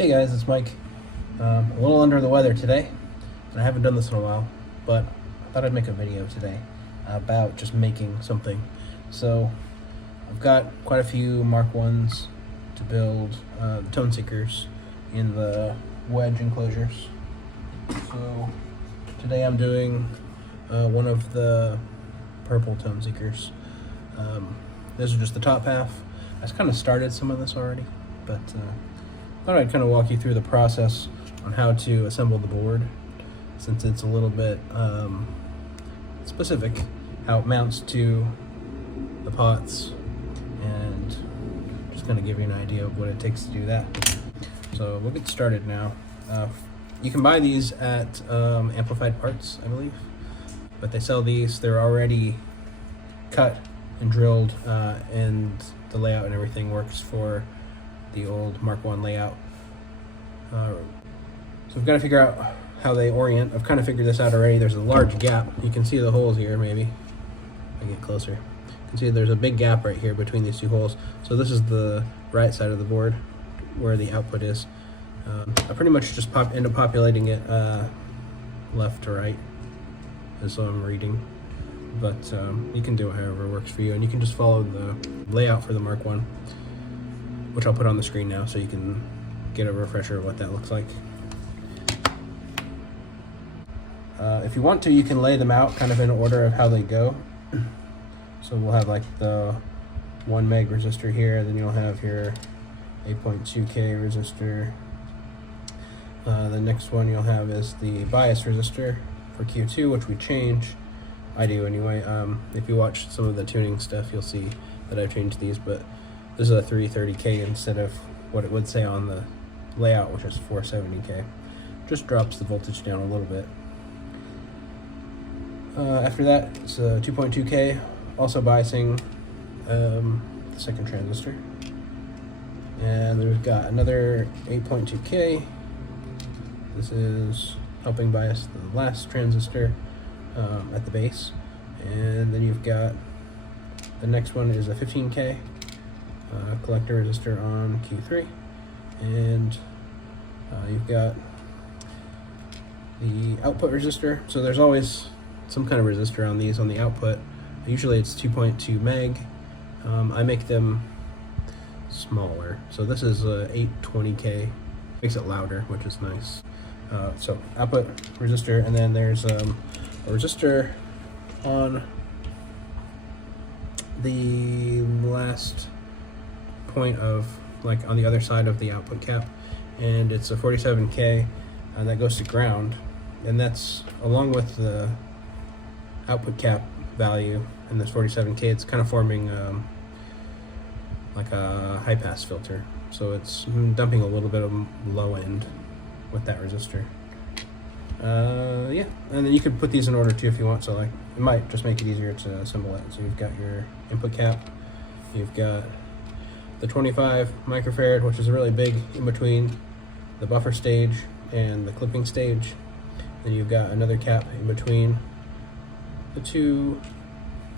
Hey guys, it's Mike. A little under the weather today, and I haven't done this in a while, but I thought I'd make a video today about just making something. So I've got quite a few Mark 1s to build tone seekers in the wedge enclosures. So today I'm doing one of the purple tone seekers. This is just the top half. I kind of started some of this already, but thought I'd kind of walk you through the process on how to assemble the board, since it's a little bit specific how it mounts to the pots, and just kind of give you an idea of what it takes to do that. So we'll get started now. You can buy these at Amplified Parts, I believe, but they sell these. They're already cut and drilled, and the layout and everything works for the old Mark 1 layout. So we've got to figure out how they orient. I've kind of figured this out already. There's a large gap. You can see the holes here, maybe. If I get closer. You can see there's a big gap right here between these two holes. So this is the right side of the board where the output is. I pretty much just end up populating it left to right as I'm reading. But you can do it however works for you, and you can just follow the layout for the Mark 1, which I'll put on the screen now so you can get a refresher of what that looks like. If you want to, you can lay them out kind of in order of how they go. So we'll have like the 1 meg resistor here, then you'll have your 8.2K resistor. The next one you'll have is the bias resistor for Q2, which we change. I do anyway. If you watch some of the tuning stuff, you'll see that I've changed these, but this is a 330K instead of what it would say on the layout, which is 470K. Just drops the voltage down a little bit. After that, it's a 2.2K, also biasing the second transistor. And then we've got another 8.2K. This is helping bias the last transistor at the base. And then you've got the next one is a 15K collector resistor on Q3, and you've got the output resistor. So there's always some kind of resistor on these on the output. Usually it's 2.2 meg. I make them smaller, so this is a 820K. Makes it louder, which is nice. So output resistor, and then there's a resistor on the last point of, like, on the other side of the output cap, and it's a 47K, and that goes to ground, and that's along with the output cap value. And this 47K, it's kind of forming like a high pass filter, so it's dumping a little bit of low end with that resistor. Yeah, and then you could put these in order too if you want, so like it might just make it easier to assemble it. So you've got your input cap, you've got the 25 microfarad, which is really big in between the buffer stage and the clipping stage. Then you've got another cap in between the two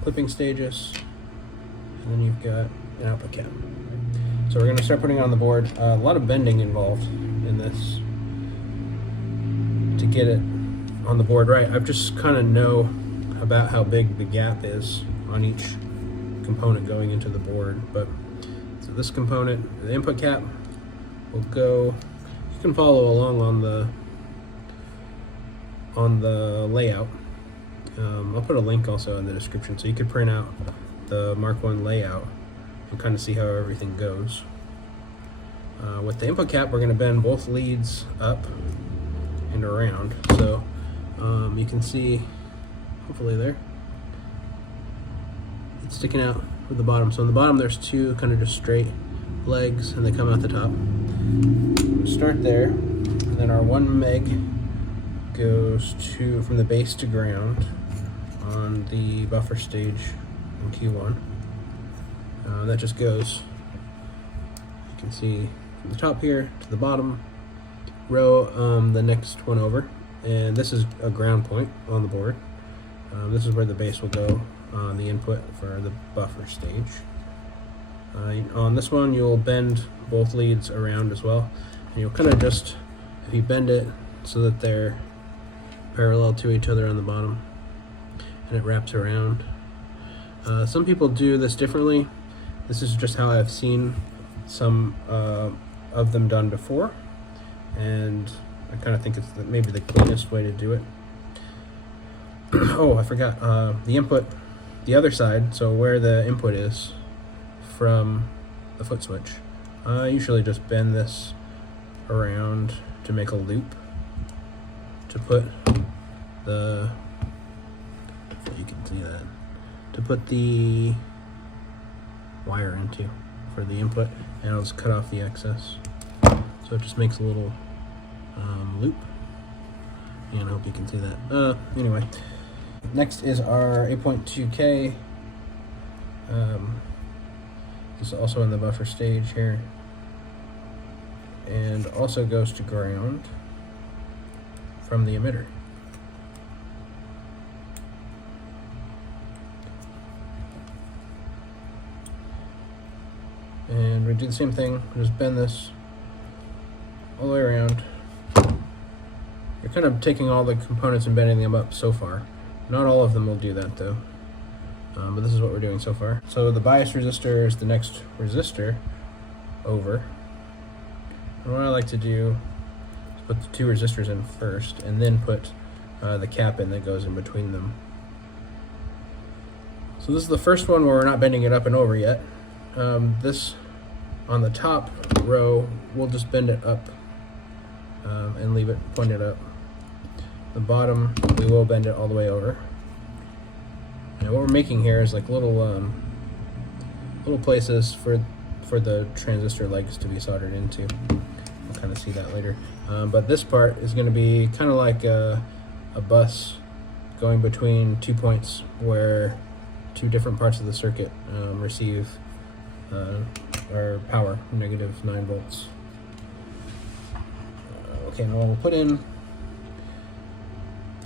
clipping stages, and then you've got an output cap. So we're going to start putting it on the board. A lot of bending involved in this to get it on the board right. I just kind of know about how big the gap is on each component going into the board. But so this component, the input cap, will go. You can follow along on the layout. I'll put a link also in the description, so you could print out the Mark 1 layout and kind of see how everything goes. With the input cap, we're going to bend both leads up and around, so you can see, hopefully there, it's sticking out with the bottom. So on the bottom there's two kind of just straight legs, and they come out the top. Start there, and then our 1 meg goes from the base to ground on the buffer stage in Q1. That just goes, you can see, from the top here to the bottom row, the next one over, and this is a ground point on the board. This is where the base will go on the input for the buffer stage. On this one, you'll bend both leads around as well. And you'll kind of just, if you bend it so that they're parallel to each other on the bottom, and it wraps around. Some people do this differently. This is just how I've seen some of them done before, and I kind of think it's maybe the cleanest way to do it. Oh, I forgot, the input, the other side, so where the input is from the foot switch. I usually just bend this around to make a loop to put the, you can see that, to put the wire into for the input, and I'll just cut off the excess. So it just makes a little loop, and I hope you can see that. Anyway, next is our 8.2K. This is also in the buffer stage here, and also goes to ground from the emitter. And we do the same thing, just bend this all the way around. You're kind of taking all the components and bending them up so far. Not all of them will do that though, but this is what we're doing so far. So the bias resistor is the next resistor over. And what I like to do is put the two resistors in first, and then put the cap in that goes in between them. So this is the first one where we're not bending it up and over yet. This on the top row, we'll just bend it up and leave it pointed up. The bottom, we will bend it all the way over. And what we're making here is like little places for the transistor legs to be soldered into. We'll kind of see that later. But this part is going to be kind of like a bus going between 2 points where two different parts of the circuit receive our power, -9 volts. Okay, now we'll put in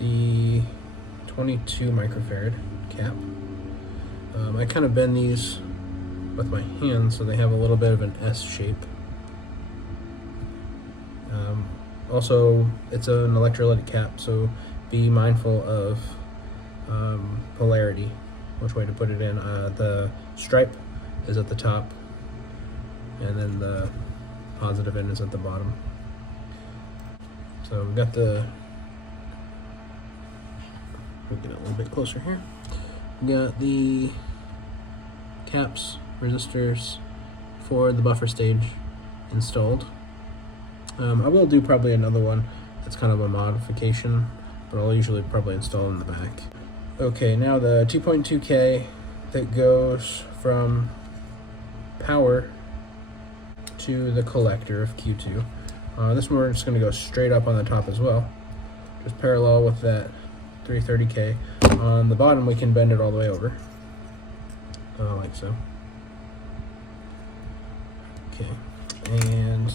the 22 microfarad cap. I kind of bend these with my hands so they have a little bit of an S shape. Also, it's an electrolytic cap, so be mindful of polarity, which way to put it in. The stripe is at the top, and then the positive end is at the bottom. So we've got we'll get it a little bit closer here. We got the caps, resistors for the buffer stage installed. I will do probably another one that's kind of a modification, but I'll usually probably install in the back. Okay, now the 2.2K that goes from power to the collector of Q2. This one we're just going to go straight up on the top as well, just parallel with that 330K. On the bottom we can bend it all the way over, like so. Okay, and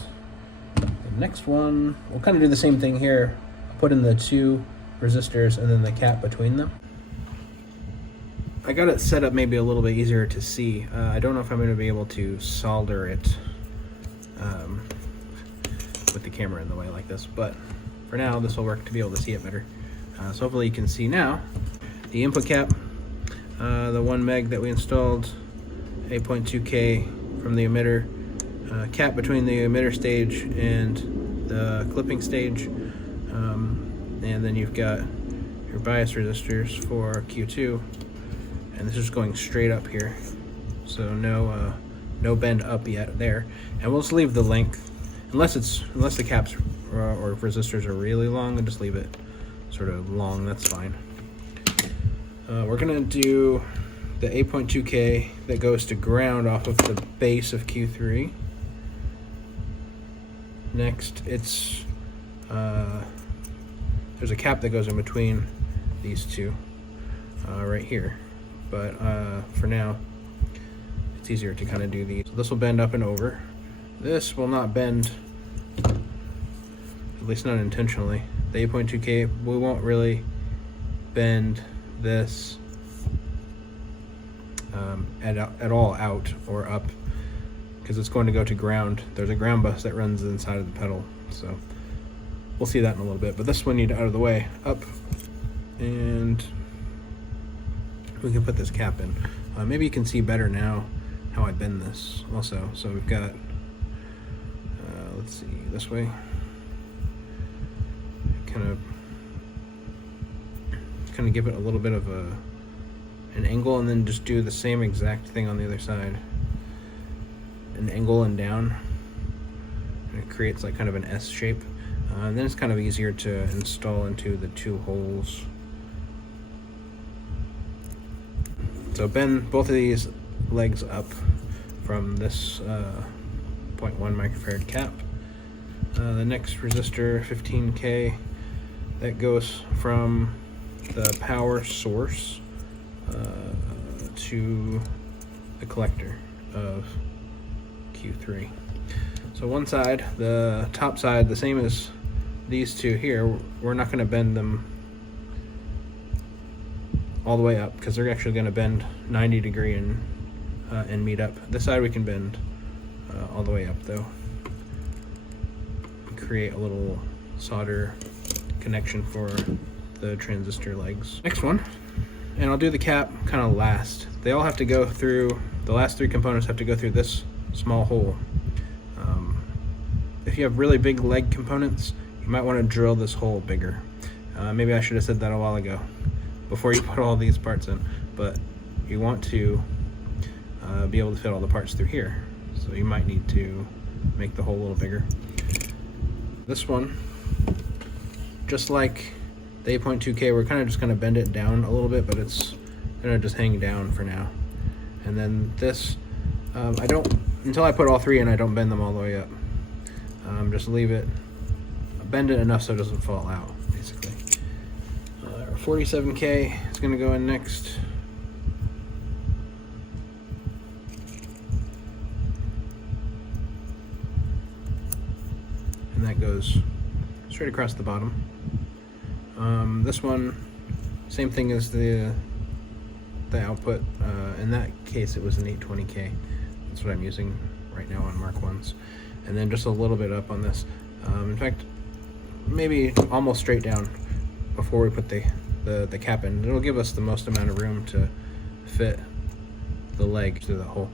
the next one, we'll kind of do the same thing here. I'll put in the two resistors and then the cap between them. I got it set up maybe a little bit easier to see. I don't know if I'm going to be able to solder it with the camera in the way like this, but for now this will work to be able to see it better. So hopefully you can see now. The input cap, the 1 meg that we installed, 8.2K from the emitter, cap between the emitter stage and the clipping stage, and then you've got your bias resistors for Q2, and this is going straight up here, so no bend up yet there. And we'll just leave the length, unless the caps or resistors are really long, and just leave it sort of long, that's fine. We're gonna do the 8.2K that goes to ground off of the base of Q3. Next, it's there's a cap that goes in between these two right here, but for now it's easier to kind of do these. So this will bend up and over. This will not bend, at least not intentionally. The 8.2K, we won't really bend this at all out or up. because it's going to go to ground. There's a ground bus that runs inside of the pedal, so we'll see that in a little bit. But this one need out of the way, up, and we can put this cap in. Maybe you can see better now how I bend this also. So we've got, let's see, this way, kind of give it a little bit of an angle, and then just do the same exact thing on the other side, an angle and down, and it creates like kind of an S shape. And then it's kind of easier to install into the two holes. So bend both of these legs up from this 0.1 microfarad cap. The next resistor, 15K, that goes from the power source to the collector of Q3. So one side, the top side, the same as these two here, we're not going to bend them all the way up because they're actually going to bend 90 degree and meet up. This side we can bend all the way up though. Create a little solder connection for the transistor legs. Next one, and I'll do the cap kind of last. They all have to go through, the last three components have to go through this small hole. If you have really big leg components, you might want to drill this hole bigger. Maybe I should have said that a while ago before you put all these parts in, but you want to be able to fit all the parts through here. So you might need to make the hole a little bigger. This one, just like the 8.2K, we're kind of just going to bend it down a little bit, but it's going to just hang down for now. And then this, I don't, until I put all three in, I don't bend them all the way up. Just leave it, bend it enough so it doesn't fall out, basically. Our 47K is going to go in next. And that goes straight across the bottom. This one, same thing as the output. In that case, it was an 820K. That's what I'm using right now on Mark 1s. And then just a little bit up on this. In fact, maybe almost straight down before we put the cap in. It'll give us the most amount of room to fit the leg through the hole.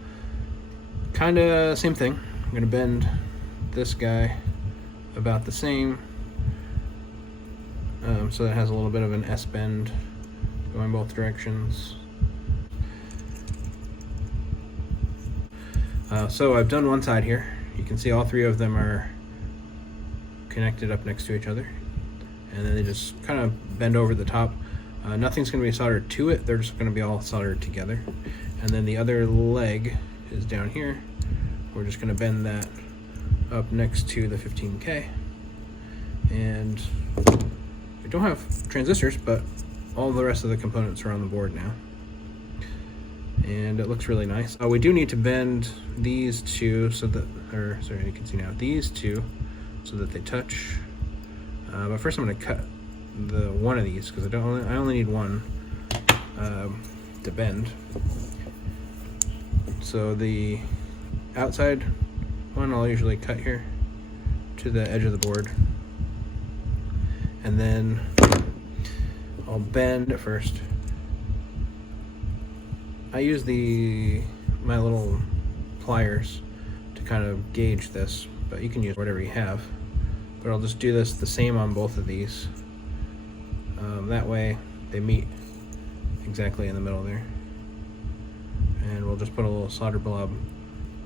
Kinda same thing. I'm gonna bend this guy about the same, so that it has a little bit of an S bend going both directions. So I've done one side here. You can see all three of them are connected up next to each other, and then they just kind of bend over the top. Nothing's going to be soldered to it, they're just going to be all soldered together. And then the other leg is down here. We're just going to bend that up next to the 15K. And we don't have transistors, but all the rest of the components are on the board now. And it looks really nice. We do need to bend these two so that, or sorry, you can see now, these two so that they touch. But first I'm going to cut the one of these because I only need one to bend. So the outside one I'll usually cut here to the edge of the board, and then I'll bend at first. I use my little pliers to kind of gauge this, but you can use whatever you have. But I'll just do this the same on both of these. That way they meet exactly in the middle there. And we'll just put a little solder blob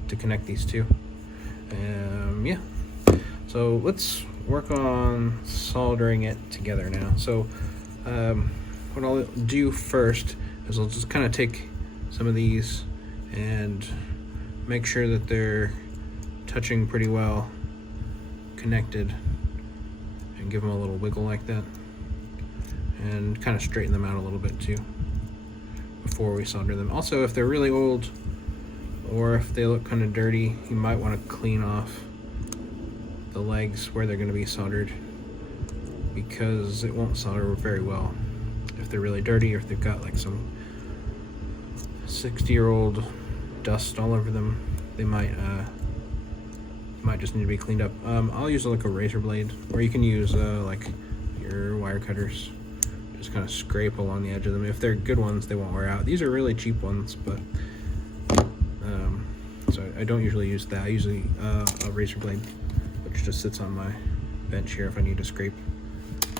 to connect these two. Yeah. So let's work on soldering it together now. So what I'll do first is I'll just kind of take some of these and make sure that they're touching pretty well, connected, and give them a little wiggle like that, and kind of straighten them out a little bit too before we solder them. Also, if they're really old or if they look kind of dirty, you might want to clean off the legs where they're going to be soldered, because it won't solder very well if they're really dirty, or if they've got like some 60-year-old dust all over them. they might just need to be cleaned up. I'll use like a razor blade, or you can use like your wire cutters. Just kind of scrape along the edge of them. If they're good ones, they won't wear out. These are really cheap ones, but so I don't usually use that. I usually a razor blade, which just sits on my bench here if I need to scrape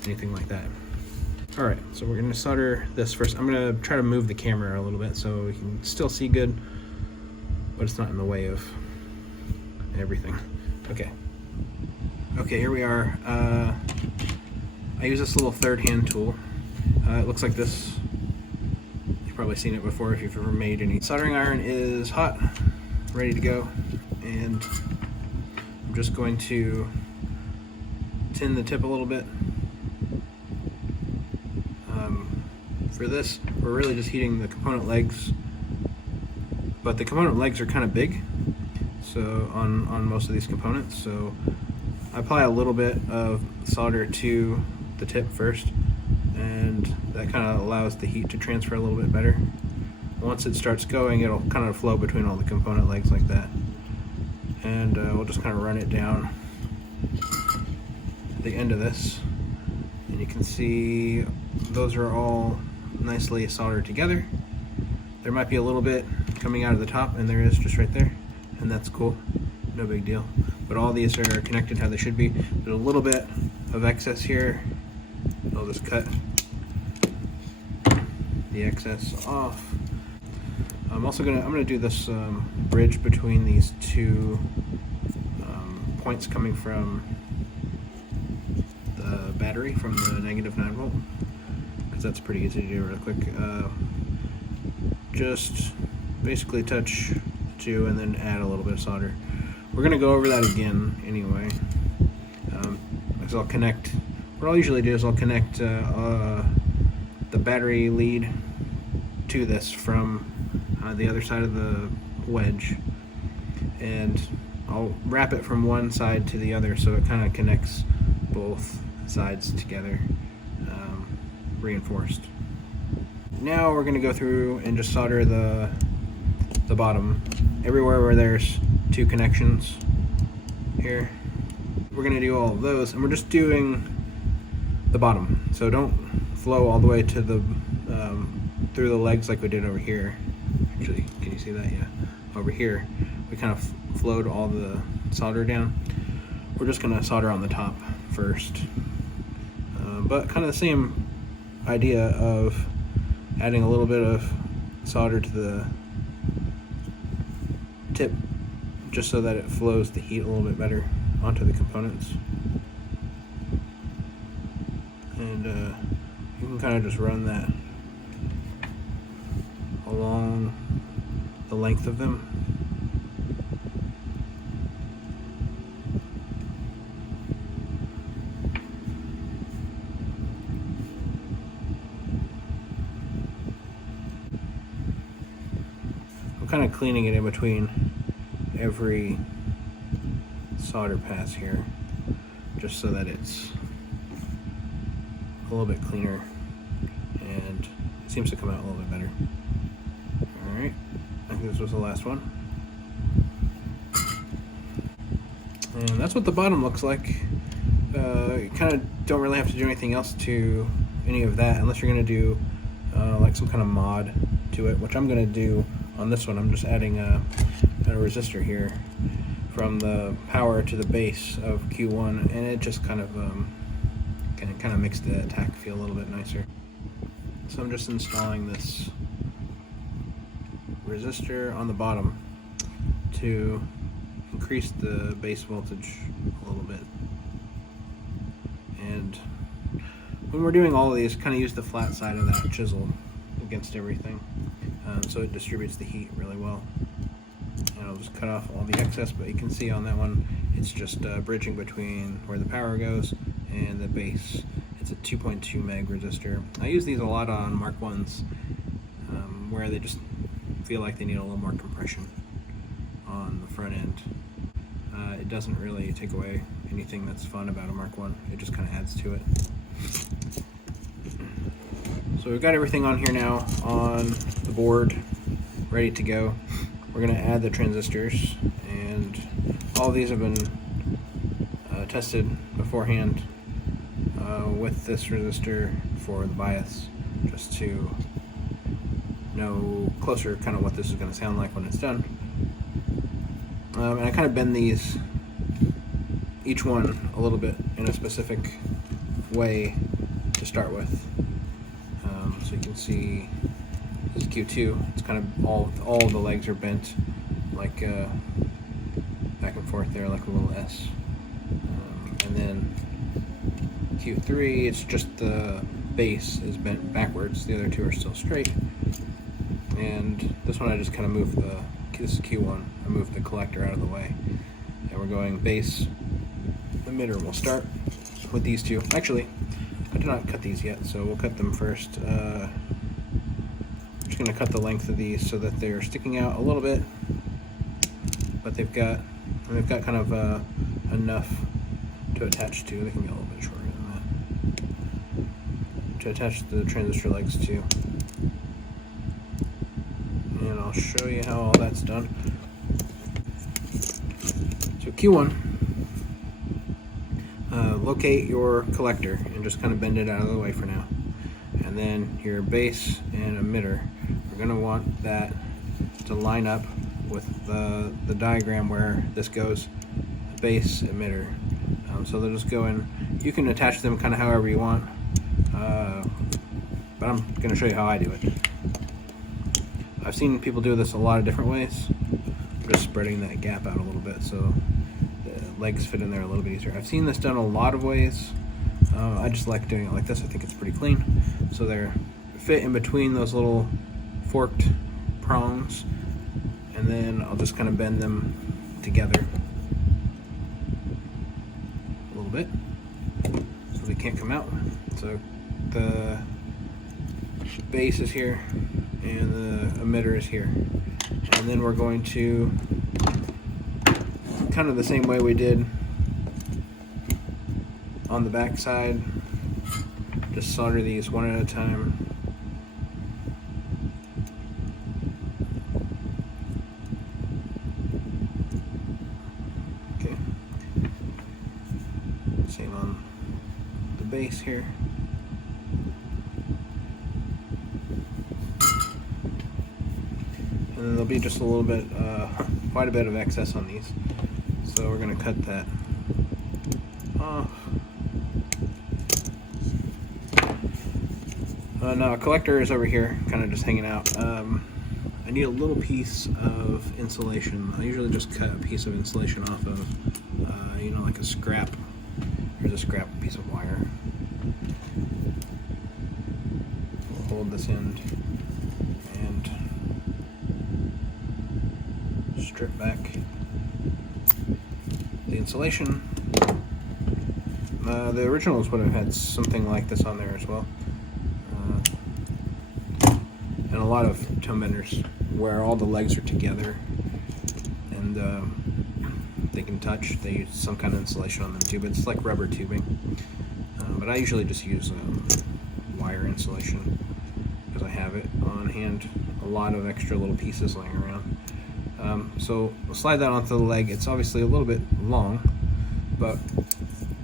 anything like that. All right, so we're gonna solder this first. I'm gonna try to move the camera a little bit so we can still see good, but it's not in the way of everything. Okay, here we are. I use this little third hand tool. It looks like this. You've probably seen it before if you've ever made any. Soldering iron is hot, ready to go, and I'm just going to tin the tip a little bit. For this, we're really just heating the component legs, but the component legs are kind of big, so on most of these components, so I apply a little bit of solder to the tip first, and that kind of allows the heat to transfer a little bit better. Once it starts going, it'll kind of flow between all the component legs like that, and we'll just kind of run it down at the end of this, and you can see those are all nicely soldered together. There might be a little bit coming out of the top, and there is just right there, and that's cool, no big deal. But all these are connected how they should be. There's a little bit of excess here. I'll just cut the excess off. I'm gonna do this bridge between these two points coming from the battery, from the negative 9 volt. That's pretty easy to do real quick. Just basically touch the two and then add a little bit of solder. We're gonna go over that again anyway. Because I'll connect, what I'll usually do is I'll connect the battery lead to this from the other side of the wedge, and I'll wrap it from one side to the other so it kind of connects both sides together. Reinforced. Now we're going to go through and just solder the bottom everywhere where there's two connections here. We're going to do all of those, and we're just doing the bottom, so don't flow all the way to the through the legs like we did over here. Actually, can you see that? Yeah, over here we kind of flowed all the solder down. We're just going to solder on the top first, but kind of the same idea of adding a little bit of solder to the tip just so that it flows the heat a little bit better onto the components. And you can kind of just run that along the length of them. Kind of cleaning it in between every solder pass here, just so that it's a little bit cleaner and it seems to come out a little bit better. Alright, I think this was the last one. And that's what the bottom looks like. You kind of don't really have to do anything else to any of that unless you're going to do like some kind of mod to it, which I'm going to do. On this one, I'm just adding a resistor here from the power to the base of Q1, and it just kind of makes the attack feel a little bit nicer. So I'm just installing this resistor on the bottom to increase the base voltage a little bit. And when we're doing all of these, kind of use the flat side of that chisel against everything. So it distributes the heat really well. And I'll just cut off all the excess, but you can see on that one, it's just bridging between where the power goes and the base. It's a 2.2 meg resistor. I use these a lot on Mark 1s, where they just feel like they need a little more compression on the front end. It doesn't really take away anything that's fun about a Mark 1. It just kind of adds to it. So we've got everything on here now on the board, ready to go. we're going to add the transistors, and all of these have been tested beforehand with this resistor for the bias, just to know closer kind of what this is going to sound like when it's done. And I kind of bend these, each one a little bit in a specific way to start with. So you can see this is Q2. It's kind of all the legs are bent, like back and forth there, like a little S. And then Q3, it's just the base is bent backwards. The other two are still straight. And this one I just kind of moved this is Q1. I moved the collector out of the way. And we're going base, emitter. We'll start with these two. Actually, I did not cut these yet, so we'll cut them first. I'm just going to cut the length of these so that they're sticking out a little bit, but they've got kind of enough to attach to. They can be a little bit shorter than that. To attach the transistor legs to. And I'll show you how all that's done. So Q1, locate your collector and just kind of bend it out of the way for now. And then your base and emitter, we're going to want that to line up with the diagram where this goes, the base emitter. So they'll just go in. You can attach them kind of however you want, but I'm going to show you how I do it. I've seen people do this a lot of different ways. I'm just spreading that gap out a little bit so the legs fit in there a little bit easier. I've seen this done a lot of ways. I just like doing it like this. I think it's pretty clean. So they're fit in between those little forked prongs, and then I'll just kind of bend them together a little bit so they can't come out. So the base is here and the emitter is here, and then we're going to, kind of the same way we did on the back side, just solder these one at a time. Okay, same on the base here. And then there'll be just a little bit, quite a bit of excess on these. So we're going to cut that off. Now, a collector is over here, kind of just hanging out. I need a little piece of insulation. I usually just cut a piece of insulation off of, like a scrap. Here's a scrap piece of wire. We'll hold this end and strip back the insulation. The originals would have had something like this on there as well. And a lot of Tonebenders where all the legs are together and they can touch, they use some kind of insulation on them too, but it's like rubber tubing. But I usually just use wire insulation because I have it on hand, a lot of extra little pieces laying around. So we'll slide that onto the leg. It's obviously a little bit long, but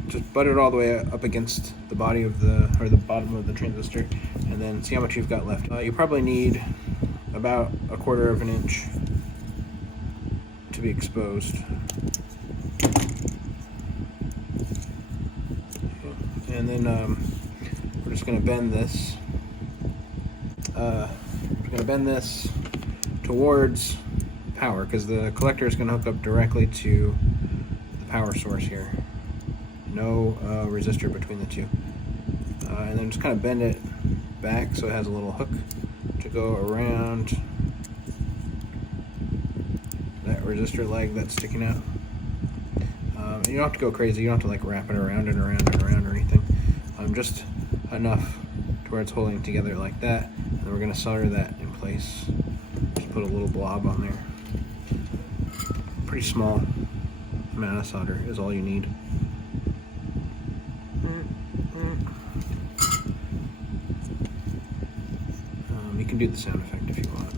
just butt it all the way up against the body of the bottom of the transistor, and then see how much you've got left. You probably need about 1/4 of an inch to be exposed. And then we're just going to bend this. We're going to bend this towards power, because the collector is going to hook up directly to the power source here. No resistor between the two. And then just kind of bend it back so it has a little hook to go around that resistor leg that's sticking out. And you don't have to go crazy. You don't have to like wrap it around and around and around or anything. Just enough to where it's holding it together like that. And then we're going to solder that in place. Just put a little blob on there. Pretty small amount of solder is all you need. You can do the sound effect if you want.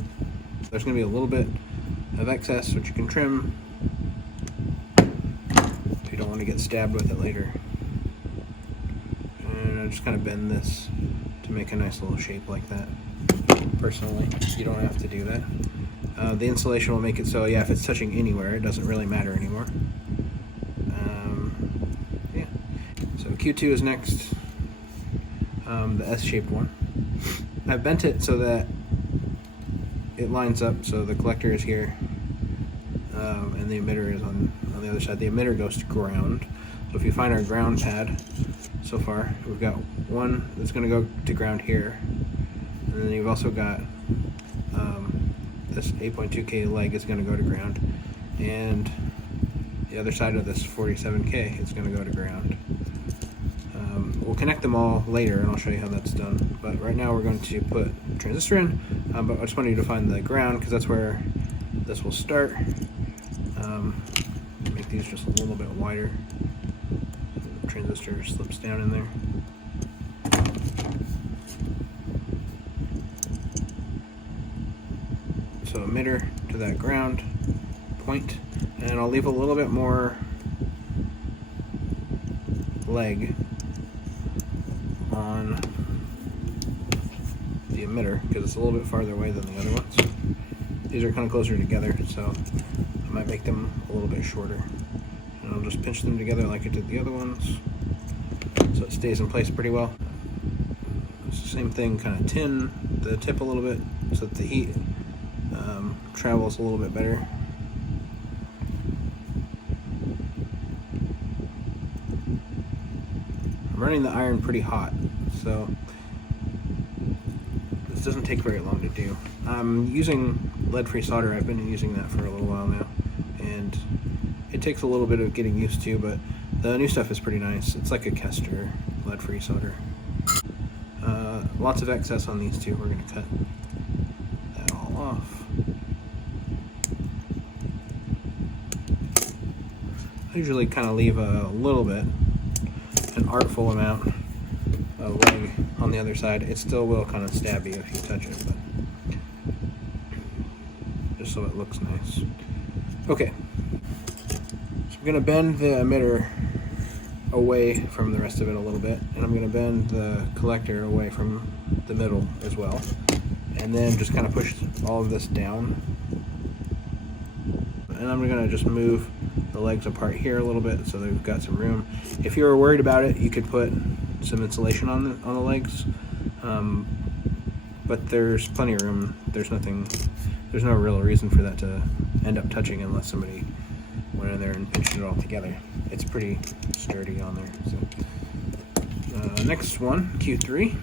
There's going to be a little bit of excess, which you can trim if you don't want to get stabbed with it later. And I just kind of bend this to make a nice little shape like that. Personally, you don't have to do that. The insulation will make it so, yeah, if it's touching anywhere, it doesn't really matter anymore. Yeah. So Q2 is next, the S-shaped one. I've bent it so that it lines up, so the collector is here, and the emitter is on the other side. The emitter goes to ground. So if you find our ground pad, so far, we've got one that's going to go to ground here, and then you've also got this 8.2K leg is going to go to ground, and the other side of this 47K is going to go to ground. We'll connect them all later, and I'll show you how that's done. But right now we're going to put a transistor in, but I just wanted you to find the ground because that's where this will start. Make these just a little bit wider. The transistor slips down in there. So emitter to that ground point, and I'll leave a little bit more leg on the emitter because it's a little bit farther away than the other ones. These are kind of closer together, so I might make them a little bit shorter. And I'll just pinch them together like I did the other ones, so it stays in place pretty well. It's the same thing, kind of tin the tip a little bit so that the heat travels a little bit better. I'm running the iron pretty hot, so this doesn't take very long to do. I'm using lead-free solder. I've been using that for a little while now, and it takes a little bit of getting used to, but the new stuff is pretty nice. It's like a Kester lead-free solder. Lots of excess on these two. We're going to cut that all off. I usually kind of leave a little bit, an artful amount of leg on the other side. It still will kind of stab you if you touch it, but just so it looks nice. Okay, so I'm going to bend the emitter away from the rest of it a little bit, and I'm going to bend the collector away from the middle as well, and then just kind of push all of this down. And I'm going to just move the legs apart here a little bit so they've got some room. If you were worried about it, you could put some insulation on the legs, but there's plenty of room. There's no real reason for that to end up touching unless somebody went in there and pinched it all together. It's pretty sturdy on there. So next one, Q3.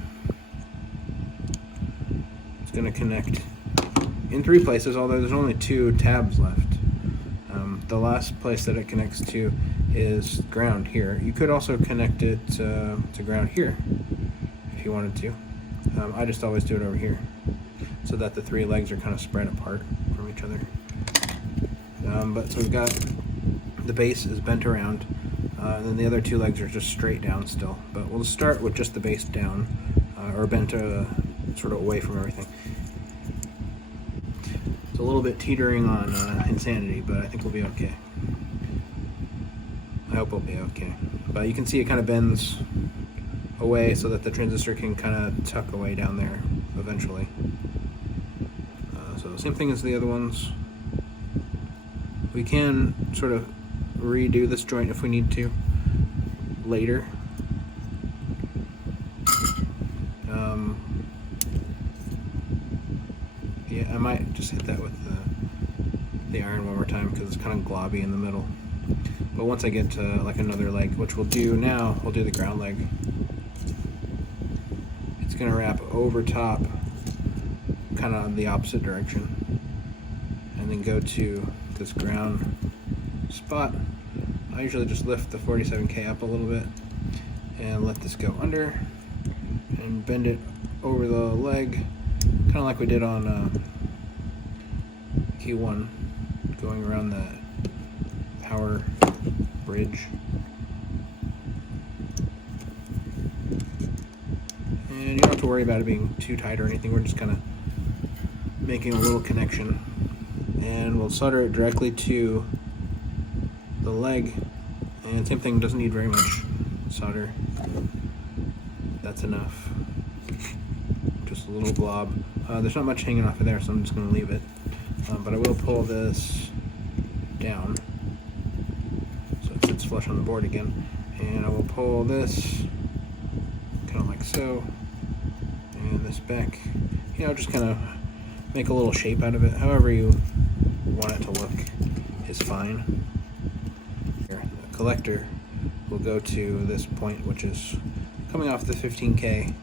It's going to connect in 3 places, although there's only 2 tabs left. The last place that it connects to is ground here. You could also connect it to ground here if you wanted to. I just always do it over here so that the 3 legs are kind of spread apart from each other. But so we've got the base is bent around, and then the other 2 legs are just straight down still. But we'll start with just the base down, or bent sort of away from everything. It's a little bit teetering on insanity, but I think we'll be okay. I hope we'll be okay. But you can see it kind of bends away so that the transistor can kind of tuck away down there eventually. So same thing as the other ones. We can sort of redo this joint if we need to later. Yeah, I might just hit that with the iron one more time because it's kind of globby in the middle. But once I get to like another leg, which we'll do now, we'll do the ground leg. It's going to wrap over top, kind of the opposite direction, and then go to this ground spot. I usually just lift the 47K up a little bit and let this go under and bend it over the leg, kind of like we did on Q1, going around that power bridge. And you don't have to worry about it being too tight or anything. We're just kind of making a little connection and we'll solder it directly to the leg. And same thing, doesn't need very much solder. That's enough. Just a little blob. There's not much hanging off of there, so I'm just going to leave it. But I will pull this down so it sits flush on the board again. And I will pull this kind of like so, and this back. You know, just kind of make a little shape out of it. However you want it to look is fine. Here, the collector will go to this point, which is coming off the 15K,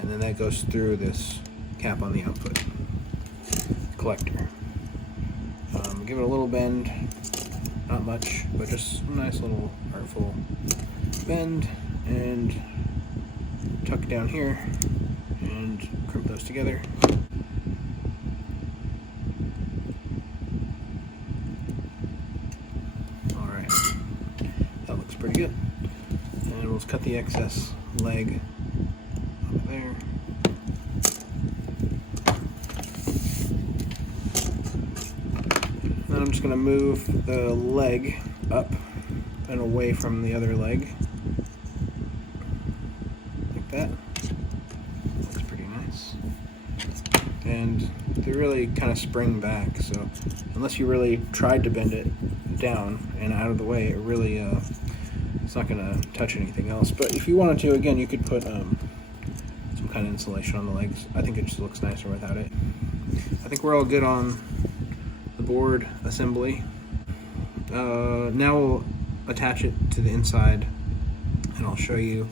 and then that goes through this cap on the output collector. Give it a little bend, not much, but just a nice little artful bend, and tuck down here and crimp those together. Alright, that looks pretty good. And we'll just cut the excess leg up there. Then I'm just going to move the leg up and away from the other leg. Like that. Looks pretty nice. And they really kind of spring back, so unless you really tried to bend it down and out of the way, it really it's not going to touch anything else. But if you wanted to, again, you could put some kind of insulation on the legs. I think it just looks nicer without it. I think we're all good on the board assembly. Now we'll attach it to the inside, and I'll show you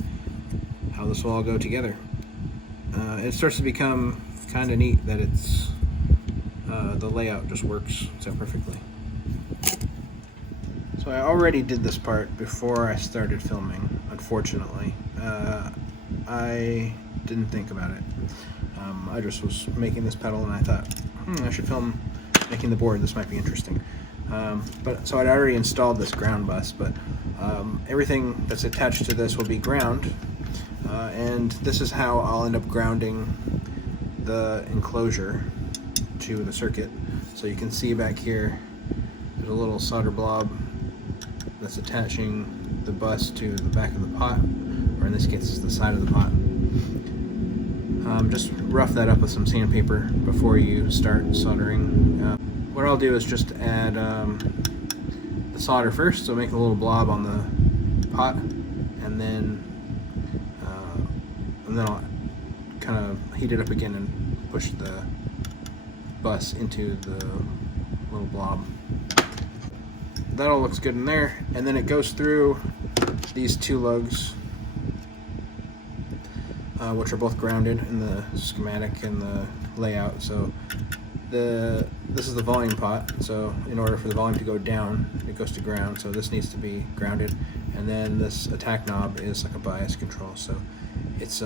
how this will all go together. It starts to become kind of neat that it's the layout just works so perfectly. So I already did this part before I started filming, unfortunately. I didn't think about it. I just was making this pedal and I thought, I should film making the board, this might be interesting. So I'd already installed this ground bus, but everything that's attached to this will be ground, and this is how I'll end up grounding the enclosure to the circuit. So you can see back here, there's a little solder blob that's attaching the bus to the back of the pot, or in this case it's the side of the pot. Just rough that up with some sandpaper before you start soldering. What I'll do is just add the solder first, so make a little blob on the pot, and then I'll kind of heat it up again and push the bus into the little blob. That all looks good in there, and then it goes through these two lugs, which are both grounded in the schematic and the layout. So this is the volume pot, so in order for the volume to go down, it goes to ground, so this needs to be grounded. And then this attack knob is like a bias control, so it's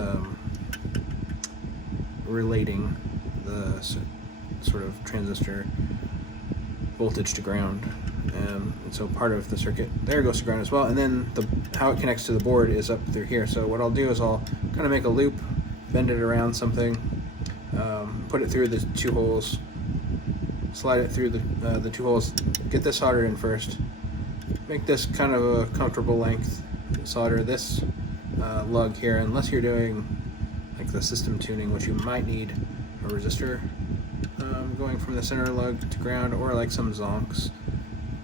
relating the sort of transistor voltage to ground. And so part of the circuit there goes to ground as well, and then how it connects to the board is up through here. So what I'll do is I'll kind of make a loop, bend it around something, put it through the two holes, slide it through the two holes, get this soldered in first, make this kind of a comfortable length, solder this lug here, unless you're doing like the system tuning, which you might need a resistor going from the center lug to ground, or like some zonks.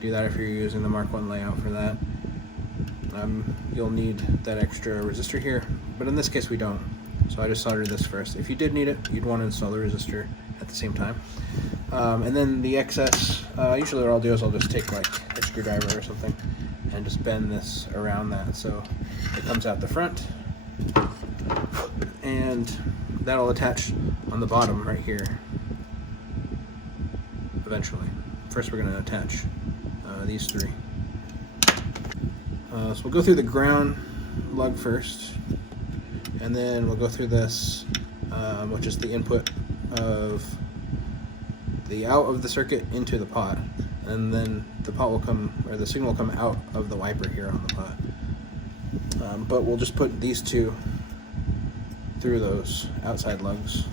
Do that if you're using the Mark 1 layout for that. You'll need that extra resistor here, but in this case we don't. So I just soldered this first. If you did need it, you'd want to install the resistor at the same time. And then the excess, usually what I'll do is I'll just take like a screwdriver or something and just bend this around that so it comes out the front, and that'll attach on the bottom right here eventually. First we're going to attach these three. So we'll go through the ground lug first, and then we'll go through this, which is the input of the out of the circuit into the pot, and then the pot will come, or the signal will come out of the wiper here on the pot. But we'll just put these two through those outside lugs,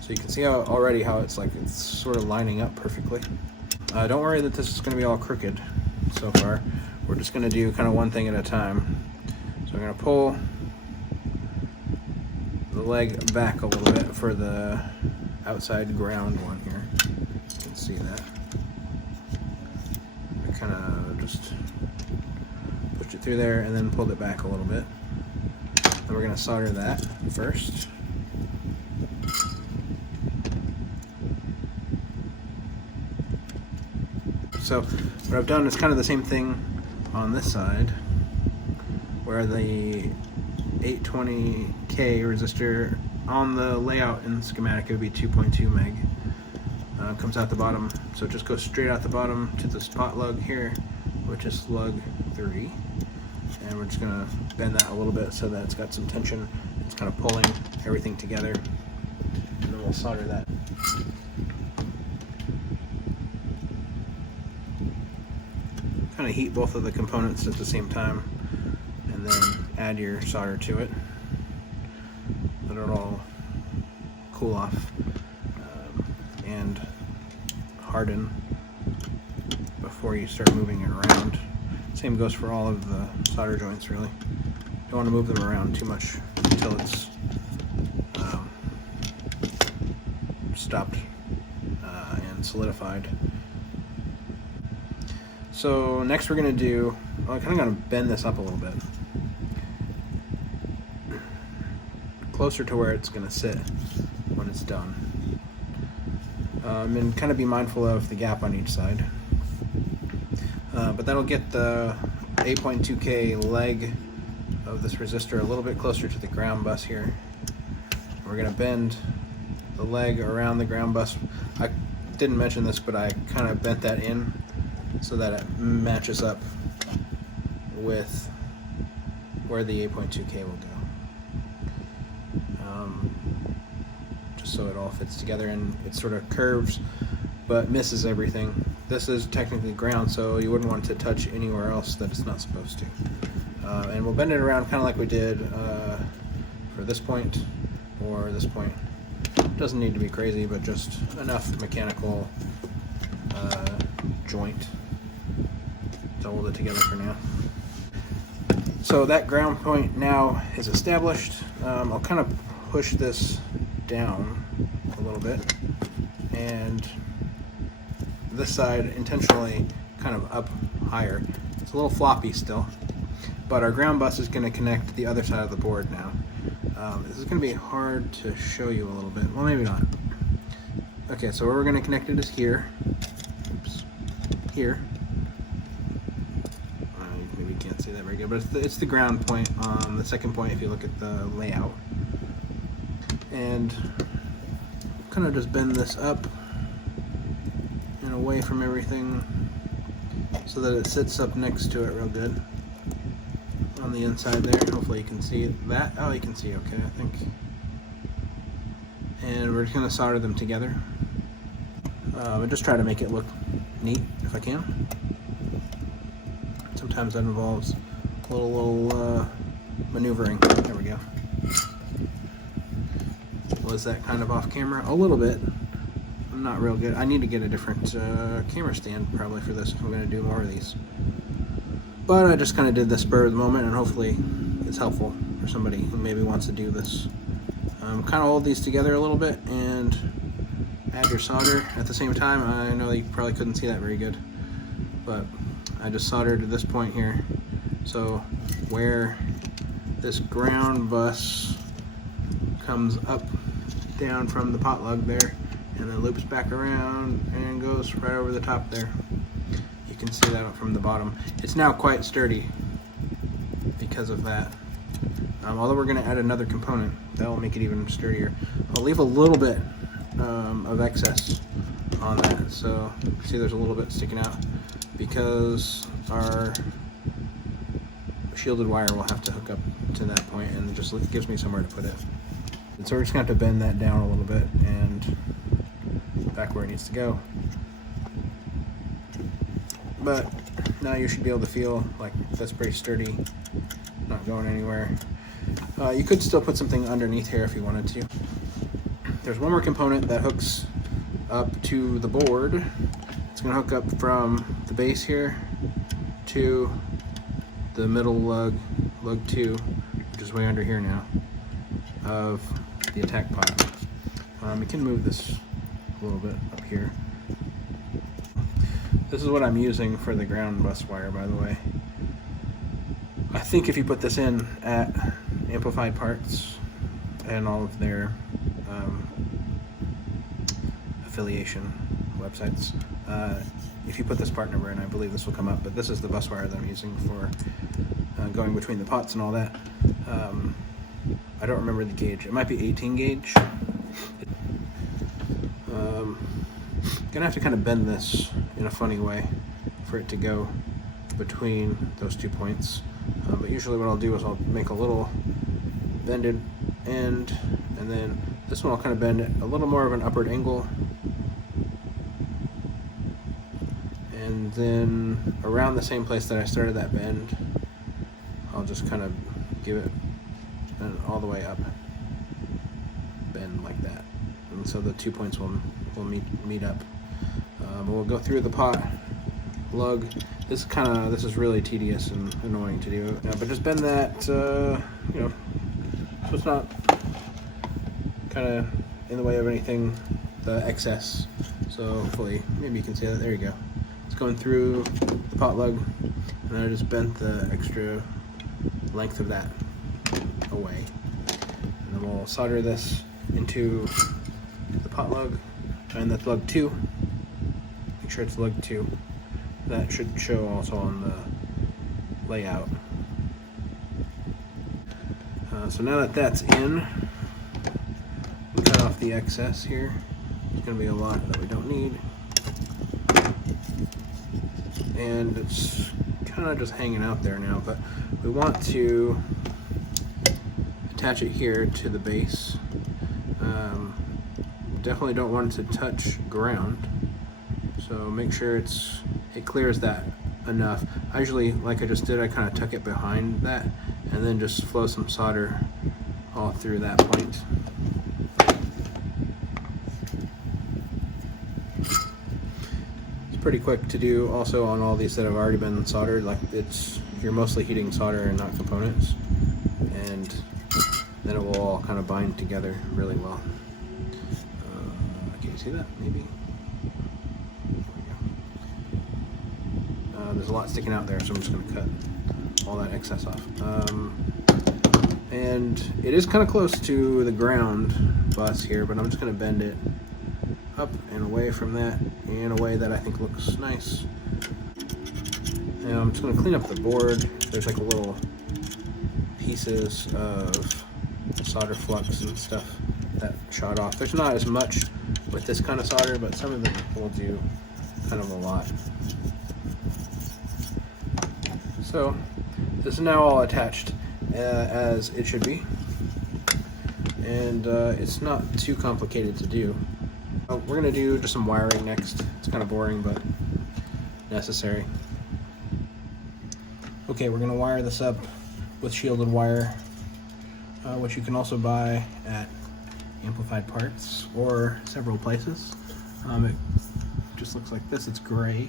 so you can see how already how it's sort of lining up perfectly. Don't worry that this is going to be all crooked so far. We're just going to do kind of one thing at a time. So we're going to pull the leg back a little bit for the outside ground one here. You can see that. We kind of just pushed it through there and then pulled it back a little bit. Then we're going to solder that first. So what I've done is kind of the same thing on this side, where the 820K resistor on the layout in the schematic, it would be 2.2 meg. Comes out the bottom, so it just goes straight out the bottom to the spot lug here, which is slug 3. And we're just going to bend that a little bit so that it's got some tension. It's kind of pulling everything together, and then we'll solder that. Kind of heat both of the components at the same time, and then add your solder to it. Let it all cool off and harden before you start moving it around. Same goes for all of the solder joints, really. You don't want to move them around too much until it's stopped and solidified. So next we're going to do, I'm kind of going to bend this up a little bit, closer to where it's going to sit when it's done. And kind of be mindful of the gap on each side. But that'll get the 8.2K leg of this resistor a little bit closer to the ground bus here. We're going to bend the leg around the ground bus. I didn't mention this, but I kind of bent that in so that it matches up with where the 8.2K will go. Just so it all fits together, and it sort of curves but misses everything. This is technically ground, so you wouldn't want to touch anywhere else that it's not supposed to. And we'll bend it around kind of like we did for this point or this point. It doesn't need to be crazy, but just enough mechanical joint to hold it together for now. So that ground point now is established. I'll kind of push this down a little bit, and this side intentionally kind of up higher. It's a little floppy still, but our ground bus is going to connect the other side of the board now. This is going to be hard to show you a little bit. Well, maybe not. Okay, so where we're going to connect it is here. Oops. Here. Maybe you can't see that very good, but it's the ground point on the second point if you look at the layout. And kind of just bend this up and away from everything so that it sits up next to it real good on the inside there. Hopefully you can see that. Oh, you can see okay, I think. And we're just going to solder them together. And just try to make it look neat if I can. Sometimes that involves a little maneuvering. There we go. Was that kind of off camera? A little bit. I'm not real good. I need to get a different camera stand probably for this if I'm going to do more of these. But I just kind of did the spur of the moment, and hopefully it's helpful for somebody who maybe wants to do this. Kind of hold these together a little bit and add your solder at the same time. I know you probably couldn't see that very good, but I just soldered to this point here. So where this ground bus comes up down from the pot lug there and then loops back around and goes right over the top there. You can see that from the bottom. It's now quite sturdy because of that. Although we're going to add another component that will make it even sturdier. I'll leave a little bit of excess on that, so see there's a little bit sticking out because our shielded wire will have to hook up to that point, and it just gives me somewhere to put it. And so we're just going to have to bend that down a little bit and back where it needs to go. But now you should be able to feel like that's pretty sturdy, not going anywhere. You could still put something underneath here if you wanted to. There's one more component that hooks up to the board. It's going to hook up from the base here to the middle lug 2, which is way under here now, of the attack pot. We can move this a little bit up here. This is what I'm using for the ground bus wire, by the way. I think if you put this in at Amplified Parts and all of their affiliation websites, if you put this part number in, I believe this will come up, but this is the bus wire that I'm using for going between the pots and all that. I don't remember the gauge. It might be 18 gauge. Gonna have to kind of bend this in a funny way for it to go between those 2 points. But usually what I'll do is I'll make a little bended end, and then this one I'll kind of bend it a little more of an upward angle, and then around the same place that I started that bend, I'll just kind of give it an all the way up bend like that, and so the 2 points will meet up. We'll go through the pot lug. This is really tedious and annoying to do, but just bend that, you know, so it's not kind of in the way of anything, the excess. So hopefully, maybe you can see that. There you go. It's going through the pot lug, and then I just bent the extra length of that away. And then we'll solder this into the pot lug, and that's lug 2. Make sure it's lug 2. That should show also on the layout. So now that that's in, we cut off the excess here. There's going to be a lot that we don't need. And it's kind of just hanging out there now, but we want to attach it here to the base. Definitely don't want it to touch ground, so make sure it clears that enough. I usually, like I just did, I kind of tuck it behind that and then just flow some solder all through that point. It's pretty quick to do also on all these that have already been soldered. Like you're mostly heating solder and not components, and then it will all kind of bind together really well. Can you see that? Maybe. There's a lot sticking out there, so I'm just going to cut all that excess off. And it is kind of close to the ground bus here, but I'm just going to bend it up and away from that in a way that I think looks nice. Now I'm just going to clean up the board. There's like little pieces of solder flux and stuff that shot off. There's not as much with this kind of solder, but some of them will do kind of a lot. So this is now all attached as it should be, and it's not too complicated to do. We're going to do just some wiring next. It's kind of boring, but necessary. Okay, we're going to wire this up with shielded wire, which you can also buy at Amplified Parts or several places. It just looks like this. It's gray.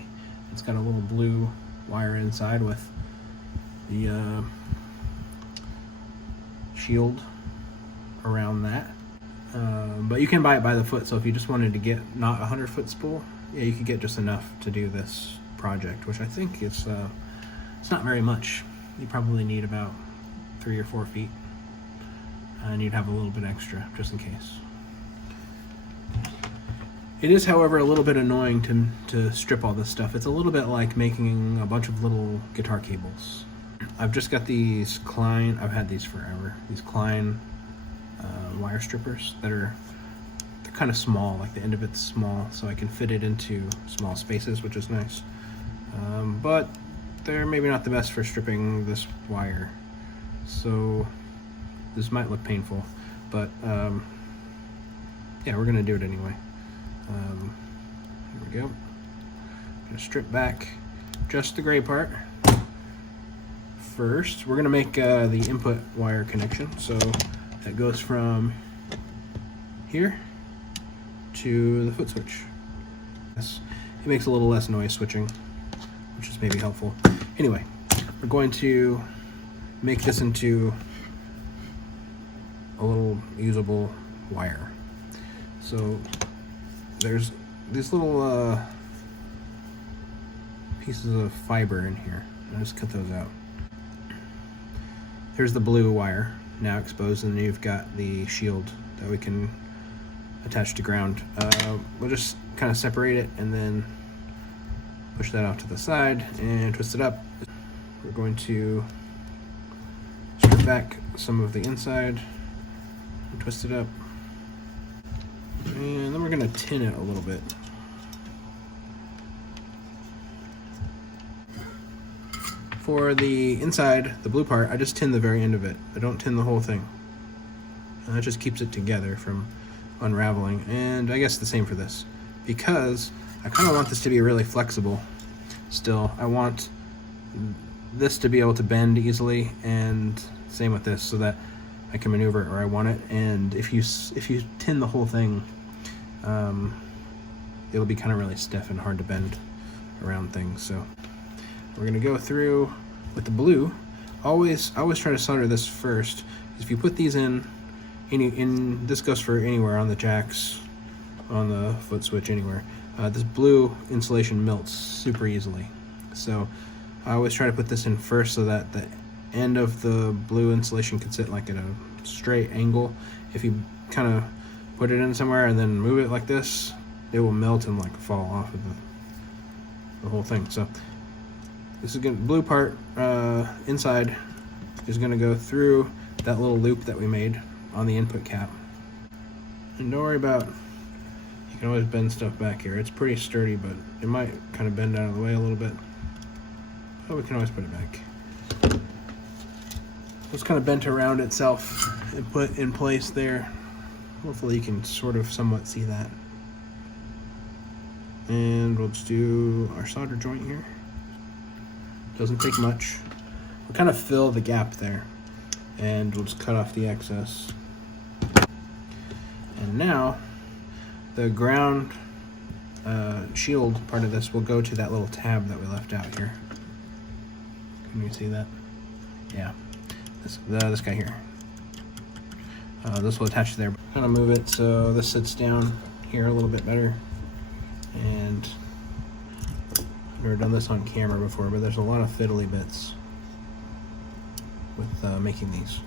It's got a little blue wire inside with the shield around that. But you can buy it by the foot, so if you just wanted to get not a 100-foot spool, yeah, you could get just enough to do this project, which I think it's not very much. You probably need about 3 or 4 feet, and you'd have a little bit extra just in case. It is, however, a little bit annoying to strip all this stuff. It's a little bit like making a bunch of little guitar cables. I've just got these Klein, I've had these forever, these Klein wire strippers they're kind of small, like the end of it's small, so I can fit it into small spaces, which is nice. But they're maybe not the best for stripping this wire, so this might look painful, but yeah, we're gonna do it anyway. Here we go. Gonna strip back just the gray part. First, we're gonna make the input wire connection, so that goes from here to the foot switch. Yes. it makes a little less noise switching, which is maybe helpful. Anyway, we're going to make this into a little usable wire. So there's these little pieces of fiber in here. I'll just cut those out. Here's the blue wire now exposed, and then you've got the shield that we can attach to ground. We'll just kind of separate it and then push that off to the side and twist it up. We're going to strip back some of the inside and twist it up. And then we're going to tin it a little bit. For the inside, the blue part, I just tin the very end of it. I don't tin the whole thing. And that just keeps it together from unraveling. And I guess the same for this. Because I kind of want this to be really flexible still. I want this to be able to bend easily, and same with this, so that I can maneuver it where I want it. And if you tin the whole thing, it'll be kind of really stiff and hard to bend around things. So we're gonna go through with the blue. Always try to solder this first. If you put these in this goes for anywhere on the jacks, on the foot switch, anywhere. This blue insulation melts super easily. So I always try to put this in first so that the end of the blue insulation can sit like at a straight angle. If you kind of put it in somewhere and then move it like this, it will melt and like fall off of the whole thing. So this is good. Blue part inside is going to go through that little loop that we made on the input cap. And don't worry about, you can always bend stuff back here. It's pretty sturdy, but it might kind of bend out of the way a little bit. But we can always put it back. It's kind of bent around itself and put in place there. Hopefully you can sort of somewhat see that. And we'll just do our solder joint here. Doesn't take much. We'll kind of fill the gap there, and we'll just cut off the excess. And now the ground shield part of this will go to that little tab that we left out here. Can you see that? Yeah, this guy here. This will attach there. Kind of move it so this sits down here a little bit better. And I've never done this on camera before, but there's a lot of fiddly bits with making these.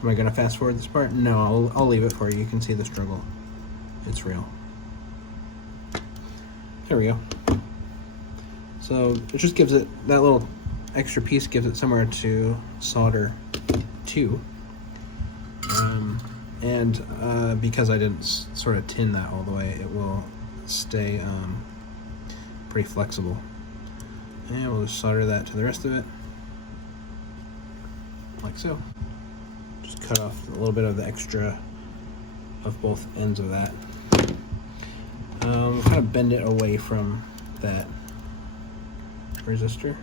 Am I going to fast forward this part? No, I'll leave it for you. You can see the struggle. It's real. There we go. So it just gives it, that little extra piece gives it somewhere to solder to. And because I didn't sort of tin that all the way, it will stay pretty flexible. And we'll just solder that to the rest of it, like so. Just cut off a little bit of the extra of both ends of that. Kind of bend it away from that resistor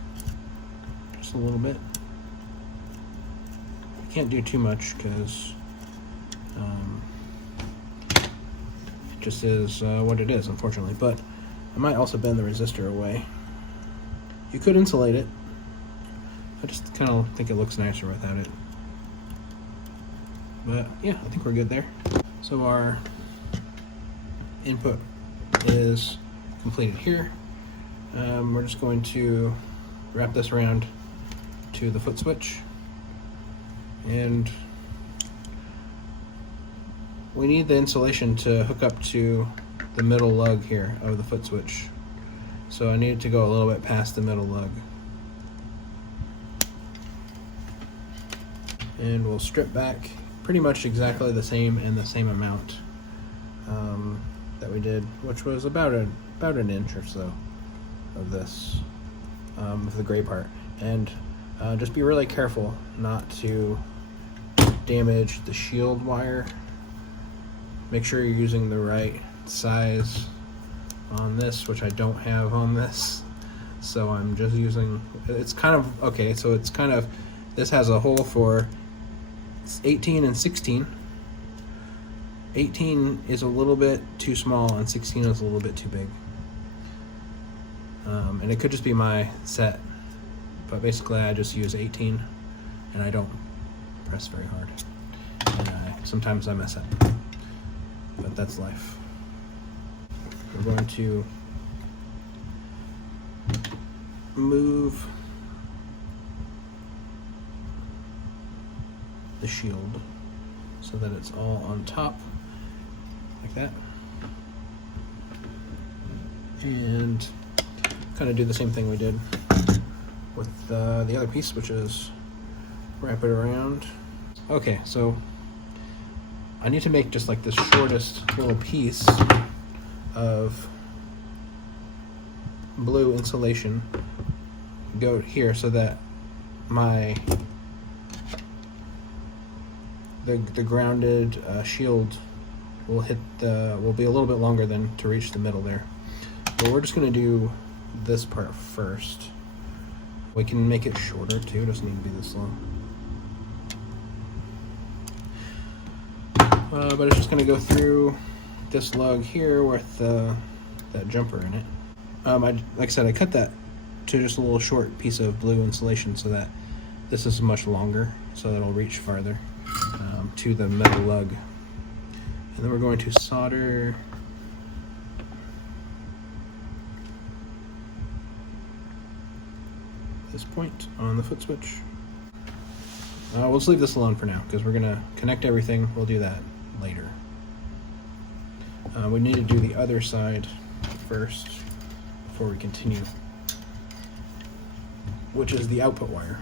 just a little bit. I can't do too much because it just is what it is, unfortunately. But I might also bend the resistor away. You could insulate it. I just kind of think it looks nicer without it. But yeah, I think we're good there. So our input is completed here. We're just going to wrap this around to the foot switch, and we need the insulation to hook up to the middle lug here of the foot switch. So I need it to go a little bit past the middle lug. And we'll strip back pretty much exactly the same and the same amount that we did, which was about an inch or so of this, of the gray part. And just be really careful not to damage the shield wire. Make sure you're using the right size on this, which I don't have on this. So I'm just using, it's kind of, okay, so it's kind of, this has a hole for 18 and 16. 18 is a little bit too small and 16 is a little bit too big. And it could just be my set, but basically I just use 18 and I don't press very hard. And sometimes I mess up, but that's life. We're going to move the shield so that it's all on top like that, and kind of do the same thing we did with the other piece, which is wrap it around. Okay, so I need to make just like the shortest little piece of blue insulation go here so that the grounded shield will be a little bit longer than to reach the middle there. But we're just going to do this part first. We can make it shorter too, it doesn't need to be this long. But it's just going to go through this lug here with that jumper in it. Like I said, I cut that to just a little short piece of blue insulation so that this is much longer, so that it'll reach farther to the metal lug. And then we're going to solder this point on the foot switch. We'll just leave this alone for now because we're going to connect everything. We'll do that later. We need to do the other side first before we continue, which is the output wire.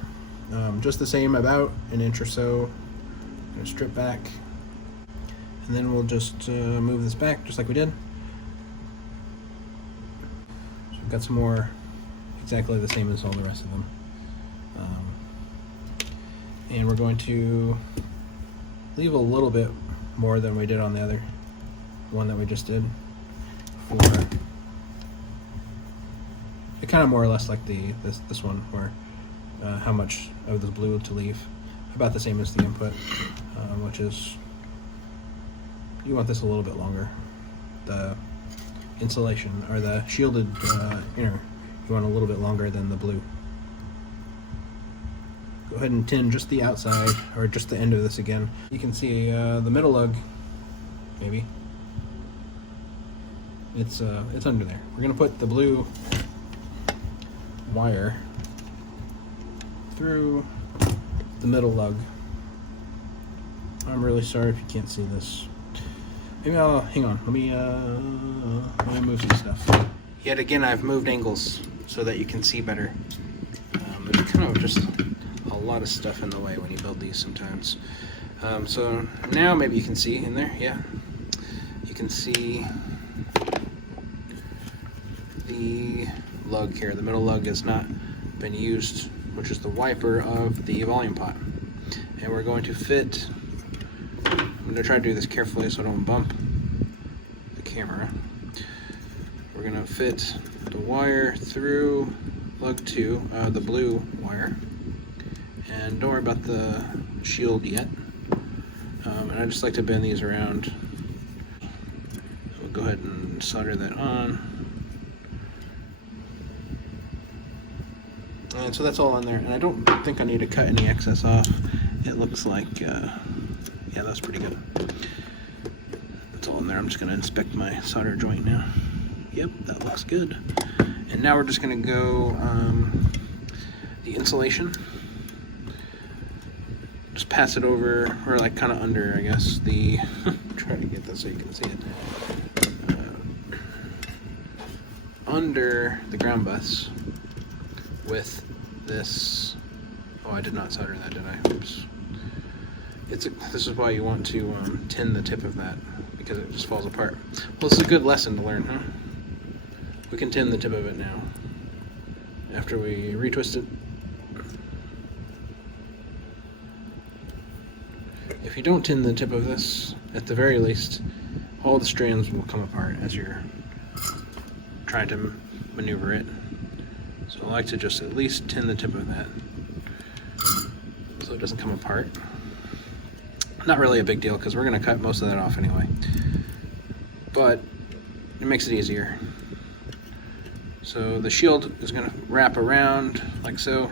Just the same, about an inch or so. I'm going to strip back, and then we'll just move this back just like we did. So we've got some more exactly the same as all the rest of them. And we're going to leave a little bit more than we did on the other one that we just did for it, kind of more or less like this one, where how much of the blue to leave, about the same as the input, which is, you want this a little bit longer. The insulation, or the shielded inner, you want a little bit longer than the blue. Go ahead and tin just the outside, or just the end of this again. You can see the middle lug, maybe. It's under there. We're gonna put the blue wire through the middle lug. I'm really sorry if you can't see this. Maybe I'll, hang on, let me move some stuff. Yet again, I've moved angles so that you can see better. There's kind of just a lot of stuff in the way when you build these sometimes. So now maybe you can see in there, yeah. You can see the lug here. The middle lug has not been used, which is the wiper of the volume pot. And we're going to fit, I'm going to try to do this carefully so I don't bump the camera. We're going to fit the wire through lug 2, the blue wire. And don't worry about the shield yet. And I just like to bend these around. So we'll go ahead and solder that on. And so that's all in there, and I don't think I need to cut any excess off. It looks like, yeah, that's pretty good. That's all in there. I'm just going to inspect my solder joint now. Yep, that looks good. And now we're just going to go the insulation. Just pass it over, or like kind of under, I guess, the, try to get this so you can see it. Under the ground bus with this. Oh, I did not solder that, did I? Oops. This is why you want to tin the tip of that, because it just falls apart. Well, it's a good lesson to learn, huh? We can tin the tip of it now after we retwist it. If you don't tin the tip of this, at the very least, all the strands will come apart as you're trying to maneuver it. So I like to just at least tin the tip of that so it doesn't come apart. Not really a big deal because we're going to cut most of that off anyway, but it makes it easier. So the shield is going to wrap around like so.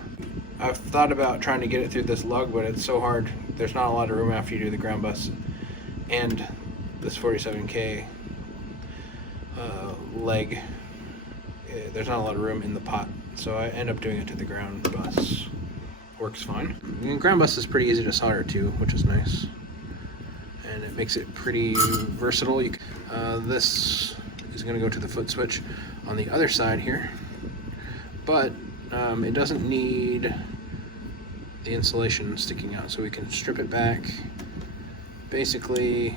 I've thought about trying to get it through this lug, but it's so hard. There's not a lot of room after you do the ground bus and this 47K leg. There's not a lot of room in the pot, so I end up doing it to the ground bus. Works fine. And ground bus is pretty easy to solder too, which is nice, and it makes it pretty versatile. This is going to go to the foot switch on the other side here, but it doesn't need the insulation sticking out, so we can strip it back basically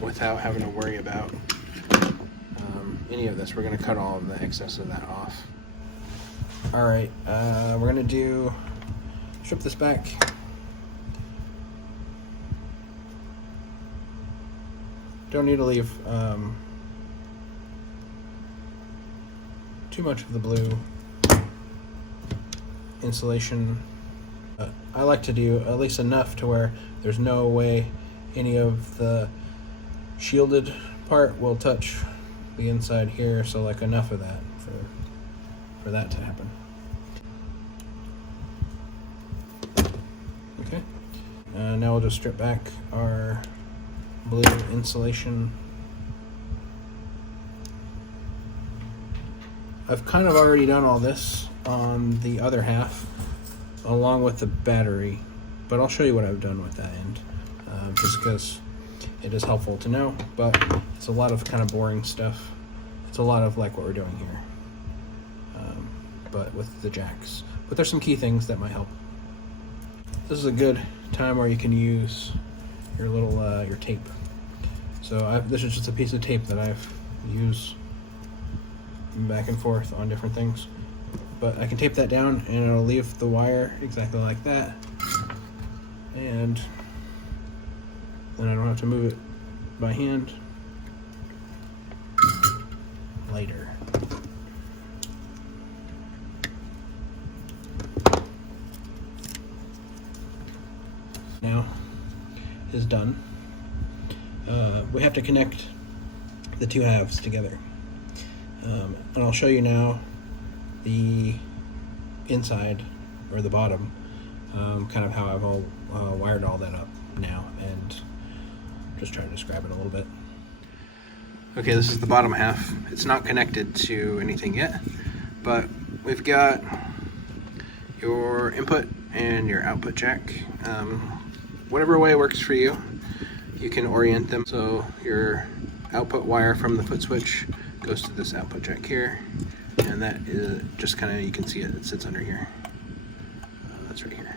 without having to worry about any of this. We're going to cut all of the excess of that off. Alright, we're going to strip this back. Don't need to leave too much of the blue insulation. I like to do at least enough to where there's no way any of the shielded part will touch the inside here, so like enough of that for that to happen. Okay, now we'll just strip back our blue insulation. I've kind of already done all this on the other half along with the battery, but I'll show you what I've done with that end, just because it is helpful to know, but it's a lot of kind of boring stuff. It's a lot of like what we're doing here, but with the jacks. But there's some key things that might help. This is a good time where you can use your little your tape. So this is just a piece of tape that I've used back and forth on different things, but I can tape that down and it'll leave the wire exactly like that, and then I don't have to move it by hand later. Now is done. We have to connect the two halves together, and I'll show you now the inside or the bottom, kind of how I've all wired all that up now, and just try to describe it a little bit. Okay, this is the bottom half. It's not connected to anything yet, but we've got your input and your output jack. Whatever way works for you, you can orient them. So your output wire from the foot switch goes to this output jack here, and that is just kind of, you can see it sits under here. That's right here.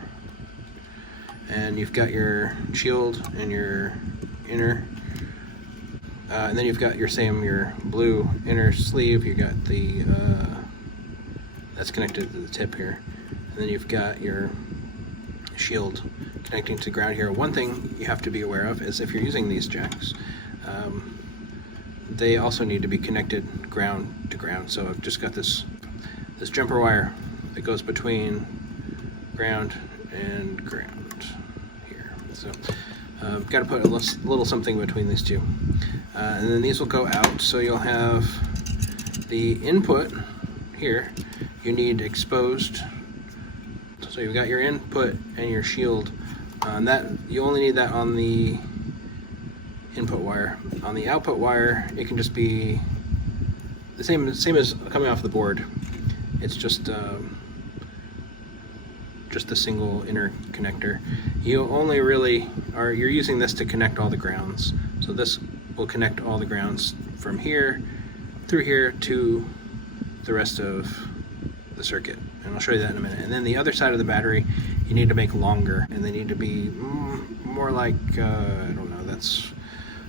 And you've got your shield and your inner, and then you've got your blue inner sleeve. You got the that's connected to the tip here, and then you've got your shield connecting to ground here. One thing you have to be aware of is if you're using these jacks, they also need to be connected ground to ground. So I've just got this jumper wire that goes between ground and ground here. So I've got to put a little something between these two, and then these will go out. So you'll have the input here. You need exposed. So you've got your input and your shield. That you only need that on the input wire. On the output wire, it can just be the same as coming off the board. It's just a single inner connector. You only really you're using this to connect all the grounds. So this will connect all the grounds from here through here to the rest of the circuit, and I'll show you that in a minute. And then the other side of the battery you need to make longer, and they need to be more like I don't know, that's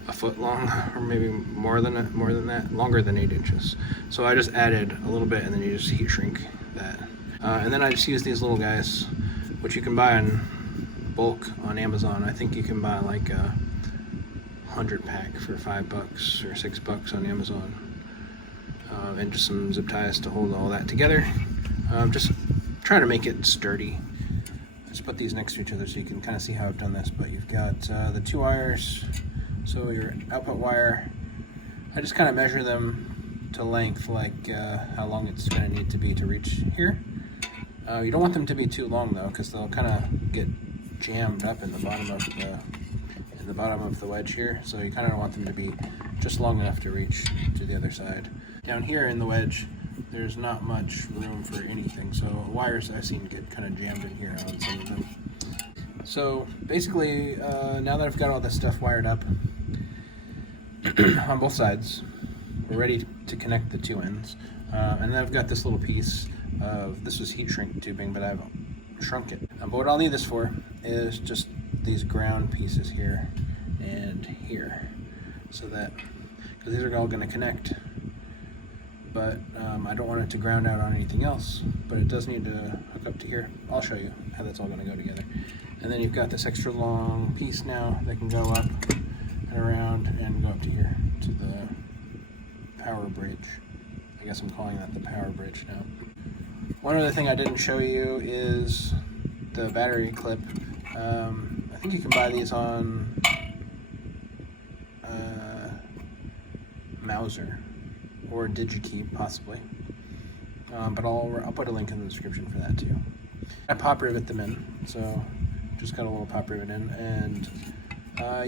a foot long, or maybe more than that, longer than 8 inches. So I just added a little bit, and then you just heat shrink that, and then I just use these little guys, which you can buy in bulk on Amazon. I think you can buy like 100 pack for $5 or $6 on Amazon, and just some zip ties to hold all that together. Just trying to make it sturdy. Just put these next to each other so you can kind of see how I've done this. But you've got the 2 wires, so your output wire, I just kind of measure them to length, like how long it's going to need to be to reach here. You don't want them to be too long though, because they'll kind of get jammed up in the bottom of the wedge here. So you kind of want them to be just long enough to reach to the other side. Down here in the wedge, there's not much room for anything, so wires I've seen get kind of jammed in here on some of them. So basically, now that I've got all this stuff wired up on both sides, we're ready to connect the 2 ends. And then I've got this little piece of, this was heat shrink tubing, but I've shrunk it. But what I'll need this for is just these ground pieces here and here, so that, because these are all going to connect, but I don't want it to ground out on anything else, but it does need to hook up to here. I'll show you how that's all going to go together. And then you've got this extra long piece now that can go up and around and go up to here, to the power bridge. I guess I'm calling that the power bridge now. One other thing I didn't show you is the battery clip. I think you can buy these on Mauser or DigiKey possibly, but I'll put a link in the description for that too. I pop rivet them in, so just got a little pop rivet in, and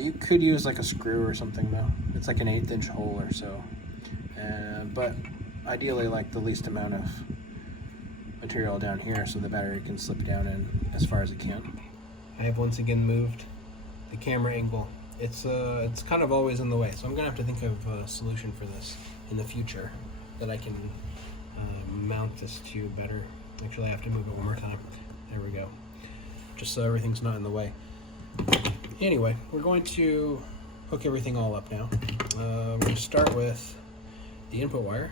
you could use like a screw or something though. It's like an 1/8 inch hole or so, but ideally like the least amount of material down here so the battery can slip down in as far as it can. I have once again moved the camera angle. It's kind of always in the way, so I'm gonna have to think of a solution for this in the future that I can mount this to better. Actually, I have to move it one more time. There we go. Just so everything's not in the way. Anyway, we're going to hook everything all up now. We're going to start with the input wire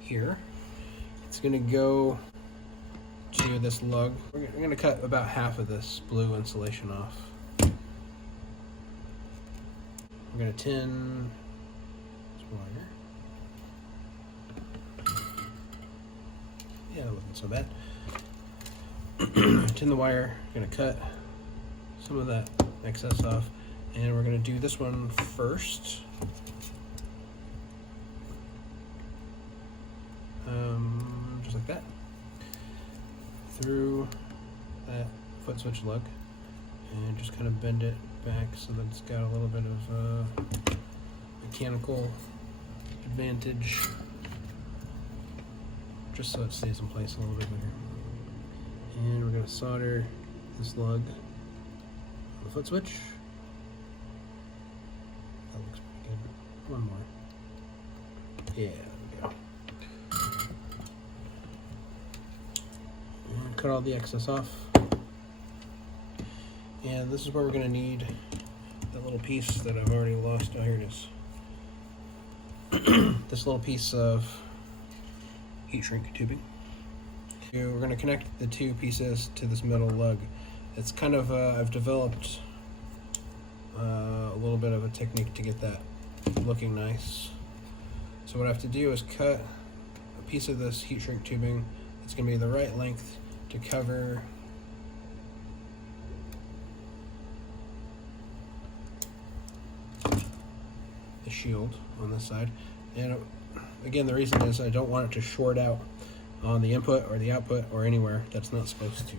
here. It's going to go to this lug. We're going to cut about half of this blue insulation off. We're going to tin this wire. Yeah, it wasn't so bad. Tin the wire. Going to cut some of that excess off, and we're going to do this one first. Just like that, through that foot switch lug, and just kind of bend it back so that it's got a little bit of mechanical advantage, just so it stays in place a little bit better. And we're going to solder this lug on the foot switch. That looks pretty good. One more. Yeah, there we go. And cut all the excess off. And this is where we're going to need that little piece that I've already lost. Oh, here it is. This little piece of heat shrink tubing. We're going to connect the 2 pieces to this metal lug. It's kind of, I've developed a little bit of a technique to get that looking nice. So what I have to do is cut a piece of this heat shrink tubing. It's going to be the right length to cover the shield on this side. And again, the reason is I don't want it to short out on the input or the output or anywhere that's not supposed to.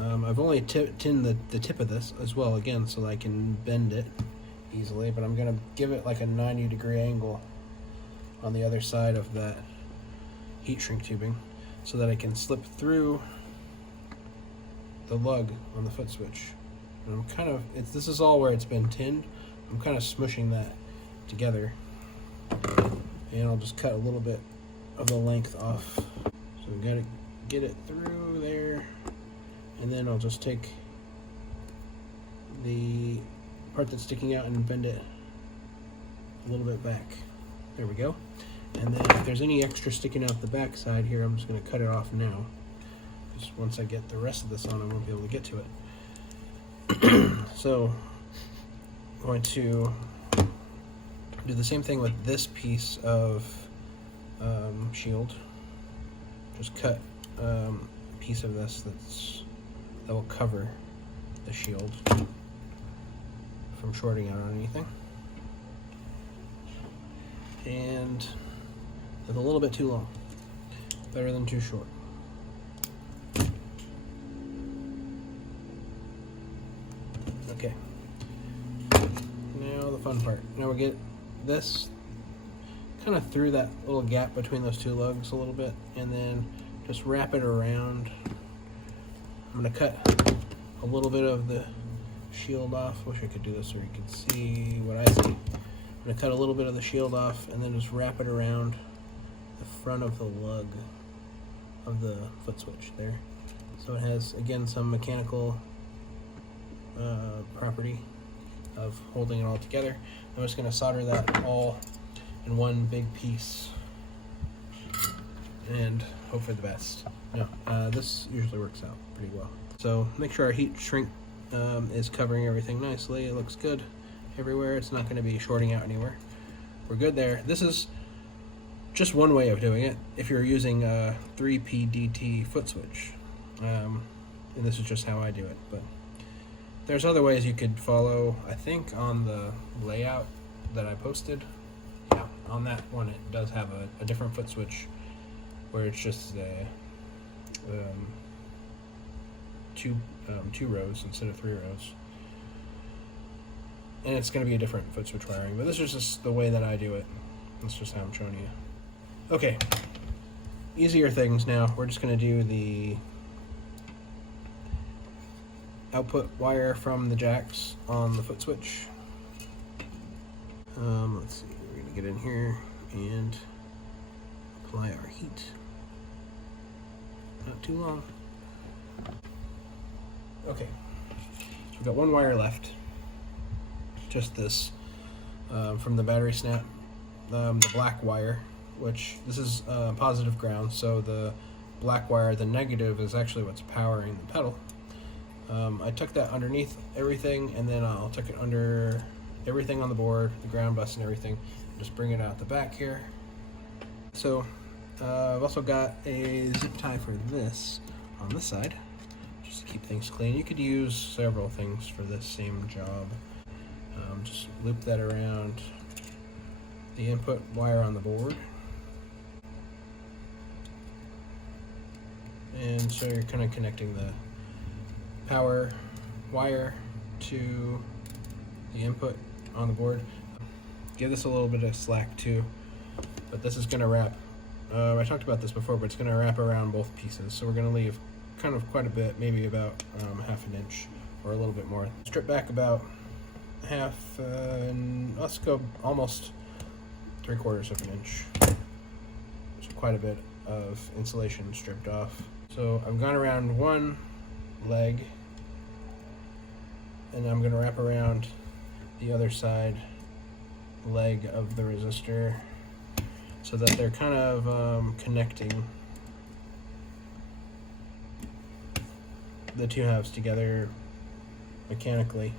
I've only tinned the tip of this as well, again, so that I can bend it easily, but I'm going to give it like a 90-degree angle on the other side of that heat shrink tubing so that I can slip through the lug on the foot switch. And I'm kind of, this is all where it's been tinned. I'm kind of smushing that together, and I'll just cut a little bit of the length off. So we gotta get it through there, and then I'll just take the part that's sticking out and bend it a little bit back. There we go. And then if there's any extra sticking out the back side here, I'm just going to cut it off now. Just once I get the rest of this on, I won't be able to get to it. So going to do the same thing with this piece of shield. Just cut a piece of this that will cover the shield from shorting out on anything. And it's a little bit too long. Better than too short. Okay. Now the fun part. Now we get this kind of through that little gap between those two lugs a little bit, and then just wrap it around. I'm going to cut a little bit of the shield off. Wish I could do this so you could see what I see. I'm going to cut a little bit of the shield off and then just wrap it around the front of the lug of the foot switch there. So it has, again, some mechanical property of holding it all together. I'm just going to solder that all in one big piece and hope for the best. No, this usually works out pretty well. So make sure our heat shrink is covering everything nicely. It looks good everywhere. It's not going to be shorting out anywhere. We're good there. This is just one way of doing it if you're using a 3PDT foot switch. And this is just how I do it. But there's other ways you could follow, I think, on the layout that I posted. Yeah, on that one it does have a different foot switch where it's just two rows instead of 3 rows. And it's going to be a different foot switch wiring, but this is just the way that I do it. That's just how I'm showing you. Okay, easier things now. We're just going to do the output wire from the jacks on the foot switch. Let's see, we're going to get in here and apply our heat. Not too long. Okay, so we've got one wire left. Just this from the battery snap, the black wire, which this is positive ground, so the black wire, the negative, is actually what's powering the pedal. I took that underneath everything, and then I'll tuck it under everything on the board, the ground bus and everything, and just bring it out the back here. So I've also got a zip tie for this on this side, just to keep things clean. You could use several things for this same job. Just loop that around the input wire on the board. And so you're kind of connecting the power wire to the input on the board. Give this a little bit of slack too, but this is going to wrap, I talked about this before, but it's going to wrap around both pieces. So we're going to leave kind of quite a bit, maybe about half an inch or a little bit more. Strip back about half, and let's go almost 3/4 of an inch. So quite a bit of insulation stripped off. So I've gone around one leg, and I'm going to wrap around the other side leg of the resistor so that they're kind of connecting the two halves together mechanically.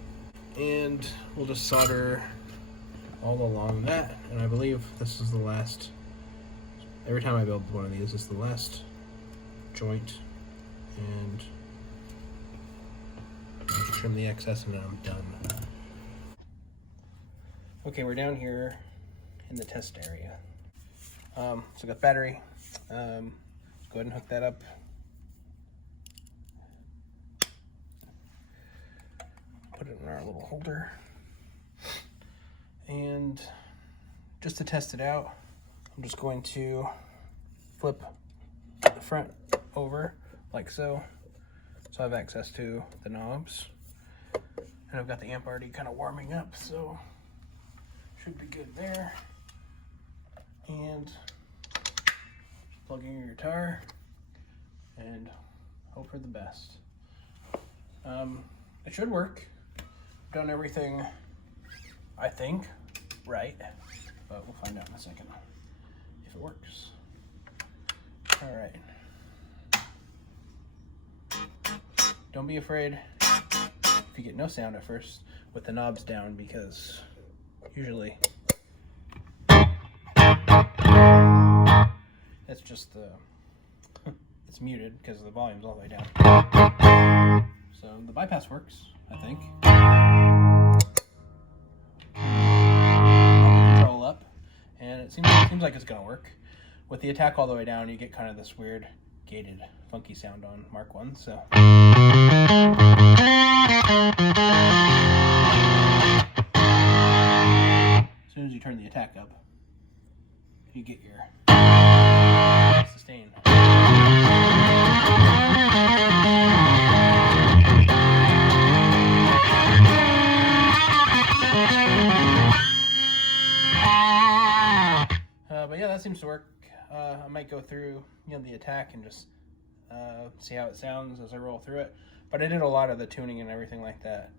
And we'll just solder all along that, and I believe this is the last, every time I build one of these, this is the last joint, and I'll trim the excess and then I'm done. Okay, we're down here in the test area. So I got battery. Go ahead and hook that up. Put it in our little holder. And just to test it out, I'm just going to flip the front over like so. So I have access to the knobs. And I've got the amp already kind of warming up, so should be good there. And plug in your guitar and hope for the best. It should work. I've done everything, I think, right, but we'll find out in a second if it works. All right. Don't be afraid if you get no sound at first. with the knobs down, because usually it's just it's muted because the volume's all the way down. So the bypass works, I think. Control up, and it seems like it's gonna work. With the attack all the way down, you get kind of this weird gated, funky sound on Mark 1. So. As soon as you turn the attack up, you get your sustain. But yeah, that seems to work. I might go through the attack and just see how it sounds as I roll through it. But I did a lot of the tuning and everything like that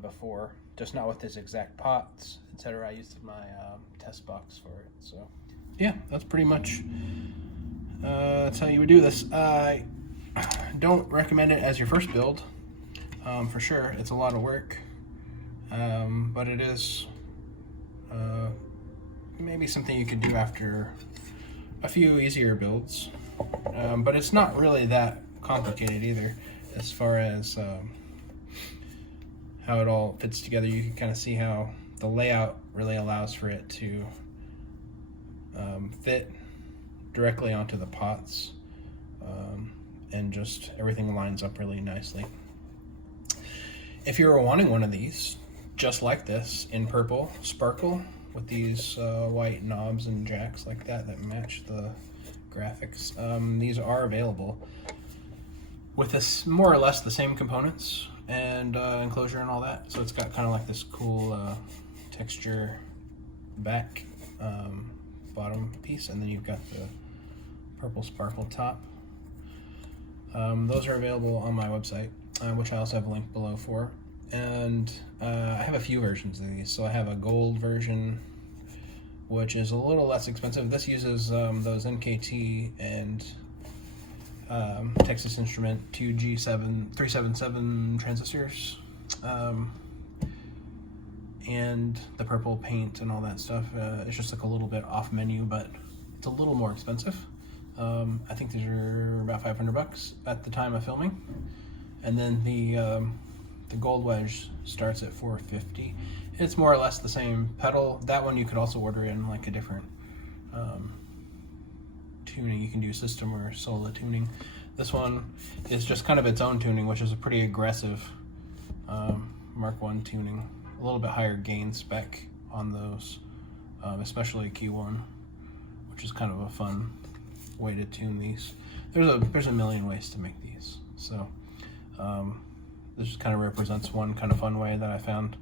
before, just not with this exact pots, etc. I used my test box for it. So yeah, that's pretty much that's how you would do this. I don't recommend it as your first build, for sure. It's a lot of work, but it is maybe something you could do after a few easier builds. But it's not really that complicated either, as far as how it all fits together. You can kind of see how the layout really allows for it to fit directly onto the pots, and just everything lines up really nicely. If you were wanting one of these, just like this, in purple sparkle, with these white knobs and jacks like that match the graphics, these are available with this more or less the same components and enclosure and all that. So it's got kind of like this cool texture back bottom piece, and then you've got the purple sparkle top. Those are available on my website, which I also have a link below for. And I have a few versions of these. So I have a gold version, which is a little less expensive. This uses those NKT and Texas Instrument 2G377 transistors, and the purple paint and all that stuff. It's just like a little bit off menu, but it's a little more expensive. I think these are about $500 at the time of filming. And then the gold wedge starts at $450. It's more or less the same pedal. That one you could also order in like a different tuning. You can do system or solo tuning. This one is just kind of its own tuning, which is a pretty aggressive Mark 1 tuning. A little bit higher gain spec on those, especially Q1, which is kind of a fun way to tune these. There's a million ways to make these. So this just kind of represents one kind of fun way that I found.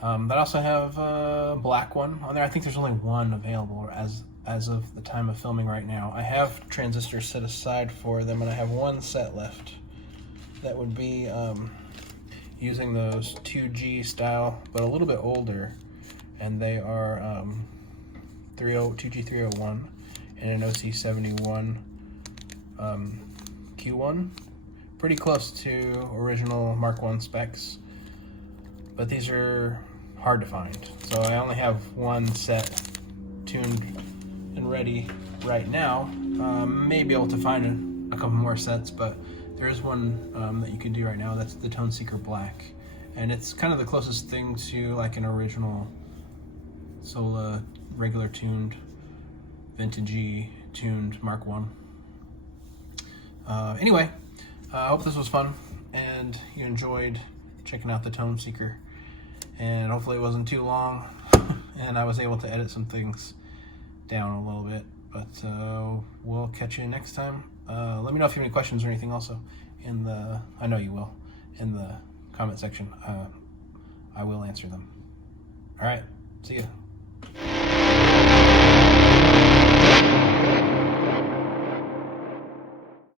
I also have a black one on there. I think there's only one available as of the time of filming right now. I have transistors set aside for them, and I have one set left that would be using those 2G style, but a little bit older, and they are 2G301 and an OC71 Q1. Pretty close to original Mark 1 specs, but these are hard to find. So I only have one set tuned and ready right now. May be able to find a couple more sets, but there is one that you can do right now. That's the Tone Seeker Black, and it's kind of the closest thing to like an original Sola regular tuned, vintagey tuned Mark 1. Anyway, I hope this was fun and you enjoyed checking out the Tone Seeker, and hopefully it wasn't too long and I was able to edit some things down a little bit, but we'll catch you next time. Let me know if you have any questions or anything also I know you will, in the comment section. I will answer them. All right, see ya.